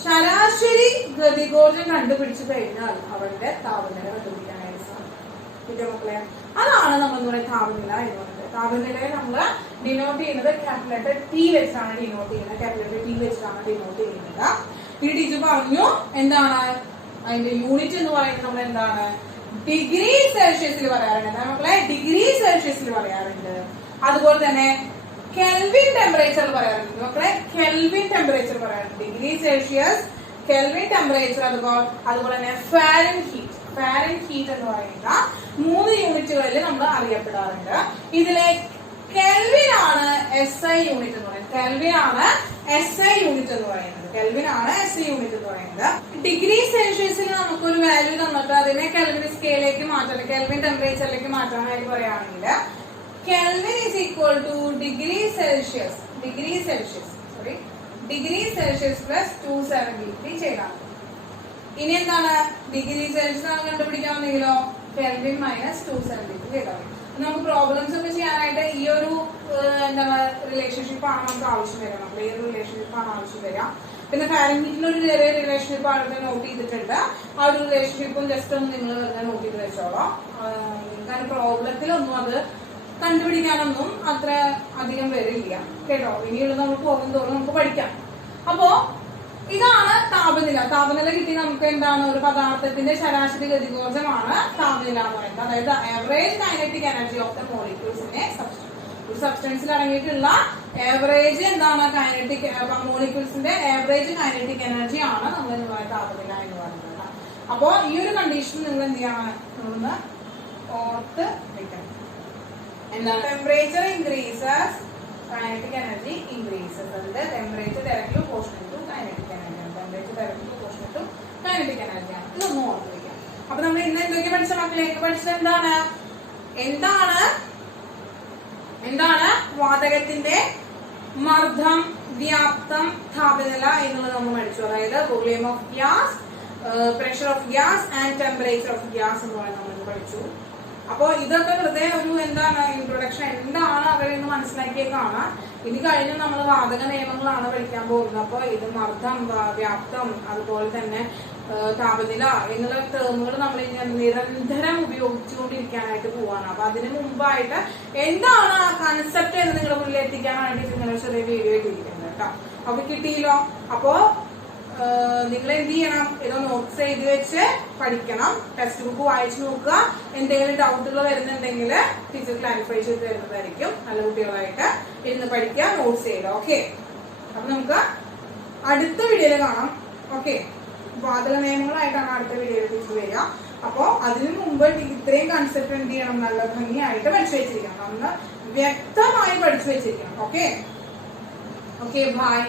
ശരാശരി ഗതികോർജം കണ്ടുപിടിച്ചു കഴിഞ്ഞാൽ അവരുടെ താപനില കണ്ടുപിടിക്കാനായിട്ട് സാധിക്കും. മക്കളെ, അതാണ് നമ്മൾ താപനില എന്ന് പറയുന്നത്. താപനിലയെ നമ്മൾ ഡിനോട്ട് ചെയ്യുന്നത് ക്യാപിറ്റൽ ടി വെച്ചാണ് ഡിനോട്ട് ചെയ്യുന്നത്. ഈ ടീച്ചർ പറഞ്ഞു എന്താണ് അതിന്റെ യൂണിറ്റ് എന്ന് പറയുന്നത്, നമ്മൾ എന്താണ് ഡിഗ്രി സെൽഷ്യസിൽ പറയാറുണ്ട്. എന്താ മക്കളെ? ഡിഗ്രി സെൽഷ്യസിൽ പറയാറുണ്ട്. അതുപോലെ തന്നെ കെൽവിൻ ടെമ്പറേച്ചർ പറയാറുണ്ട്. മക്കളെ, കെൽവിൻ ടെമ്പറേച്ചർ പറയാറുണ്ട്. ഡിഗ്രി സെൽഷ്യസ്, കെൽവിൻ ടെമ്പറേച്ചർ, അതുപോലെ തന്നെ ഫാരൻഹീറ്റ് എന്ന് പറയുന്ന 3 യൂണിറ്റുകളിൽ നമ്മൾ അറിയപ്പെടാറുണ്ട്. ഇതിലെ കെൽവിൻ ആണ് SI യൂണിറ്റ് എന്ന് പറയുന്നത്. SI യൂണിറ്റ് എന്ന് പറയുന്നത്. ഡിഗ്രി സെൽഷ്യസിൽ നമുക്കൊരു വാല്യൂ തന്നിട്ട് അതിനെ കെൽവിൻ സ്കെയിലേക്ക് മാറ്റാൻ, കെൽവിൻ ടെമ്പറേച്ചറിലേക്ക് മാറ്റാനായിട്ട് പറയുകയാണെങ്കിൽ Kelvin is equal to degree Celsius plus 273 ചെയ്യണം. ഇനി എന്താണ് ഡിഗ്രി സെൽഷ്യസ് ആണ് കണ്ടുപിടിക്കാമെന്നെങ്കിലോ കെൽവിൻ മൈനസ് 273 ചെയ്താൽ മതി. നമുക്ക് പ്രോബ്ലംസ് ഒക്കെ ചെയ്യാനായിട്ട് ഈ ഒരു എന്താണ് റിലേഷൻഷിപ്പാണ് നമുക്ക് ആവശ്യം വരിക. നമ്മൾ ഈ ഒരു റിലേഷൻഷിപ്പാണ് ആവശ്യം വരിക. പിന്നെ ഫാരൻഹീറ്റിന് ഒരു ചെറിയ റിലേഷൻഷിപ്പ് അവിടെ നോട്ട് ചെയ്തിട്ടുണ്ട്. ആ ഒരു റിലേഷൻഷിപ്പും ജസ്റ്റ് ഒന്ന് നിങ്ങൾ വെറുതെ നോട്ട് ചെയ്ത് വെച്ചോളാം. കാരണം പ്രോബ്ലത്തിലൊന്നും അത് കണ്ടുപിടിക്കാനൊന്നും അത്ര അധികം വരില്ല കേട്ടോ. ഇനിയുള്ള നമ്മൾ പോകും തോറും നമുക്ക് പഠിക്കാം. അപ്പോ ഇതാണ് താപനില കിട്ടി നമുക്ക് എന്താണ് ഒരു പദാർത്ഥത്തിന്റെ ശരാശരി ഗതികോർജമാണ് താപനില എന്ന് പറയുന്നത്. അതായത് average kinetic energy of the മോളിക്യൂൾസിനെ ഒരു സബ്സ്റ്റൻസിൽ അടങ്ങിയിട്ടുള്ള ആവറേജ് എന്താണ് കൈനറ്റിക് മോളിക്യൂൾസിന്റെ ആവറേജ് കൈനറ്റിക് എനർജി ആണ് നമ്മൾ എന്ന് പറയുന്നത് താപനില എന്ന് പറയുന്നത്. അപ്പോ ഈ ഒരു കണ്ടീഷൻ നിങ്ങൾ എന്ത് ചെയ്യണം, നമ്മളൊന്ന് ഓർത്ത് വെക്കണം. എന്താണ് temperature increases kinetic energy increases. അതായത് temperature directly proportional to kinetic energy ആണ്. ഇതൊന്നും ഓർത്ത് വെക്കാം. അപ്പൊ നമ്മൾ ഇന്ന് എന്തൊക്കെ പഠിച്ച മക്കളെ? പഠിച്ചത് എന്താണ് വാതകത്തിന്റെ മർദ്ദം, വ്യാപ്തം, താപനില എന്നുള്ളത് നമ്മൾ പഠിച്ചു. അതായത് volume of gas, pressure of gas and temperature of gas എന്ന് പറയുന്നത് നമ്മൾ പഠിച്ചു. അപ്പൊ ഇതൊക്കെ വെറുതെ ഒരു എന്താണ് ഇൻട്രൊഡക്ഷൻ, എന്താണ് അവരെന്ന് മനസ്സിലാക്കിയേക്കാണ്. ഇനി കഴിഞ്ഞ് നമ്മൾ വാതക നിയമങ്ങളാണ് പഠിക്കാൻ പോകുന്നത്. അപ്പൊ ഇത് മർദ്ദം, വ്യാപ്തം, അതുപോലെ തന്നെ താപനില എന്നുള്ള ടേമുകൾ നമ്മൾ നിരന്തരം ഉപയോഗിച്ചുകൊണ്ടിരിക്കാനായിട്ട് പോവാണ്. അപ്പൊ അതിന് മുമ്പായിട്ട് എന്താണ് ആ കൺസെപ്റ്റ് എന്ന് നിങ്ങളുടെ മുന്നിൽ എത്തിക്കാനായിട്ട് നിങ്ങളെ ചെറിയ വീഡിയോ ഇട്ടിരിക്കുന്നത് കേട്ടോ. അപ്പൊ കിട്ടിയില്ലോ. അപ്പോ നിങ്ങൾ എന്ത് ചെയ്യണം, ഇത് നോട്ട്സ് എഴുതി വെച്ച് പഠിക്കണം. ടെക്സ്റ്റ് ബുക്ക് വായിച്ചു നോക്കുക. എന്തെങ്കിലും ഡൗട്ടുകൾ വരുന്നുണ്ടെങ്കിൽ ടീച്ചർ ക്ലാരിഫൈ ചെയ്ത് തരുന്നതായിരിക്കും. നല്ല കുട്ടികളായിട്ട് ഇരുന്ന് പഠിക്കുക, നോട്ട്സ് ചെയ്യുക. ഓക്കെ, അപ്പൊ നമുക്ക് അടുത്ത വീഡിയോയിൽ കാണാം. ഓക്കെ, വാതക നിയമങ്ങളായിട്ടാണ് അടുത്ത വീഡിയോയിൽ ടീച്ചർ വരിക. അപ്പോ അതിനു മുമ്പ് ഇത്രയും കൺസെപ്റ്റ് എന്ത് ചെയ്യണം, നല്ല ഭംഗിയായിട്ട് പഠിച്ചു വെച്ചിരിക്കണം. നമ്മൾ വ്യക്തമായി പഠിച്ചു വെച്ചിരിക്കണം. Okay, by.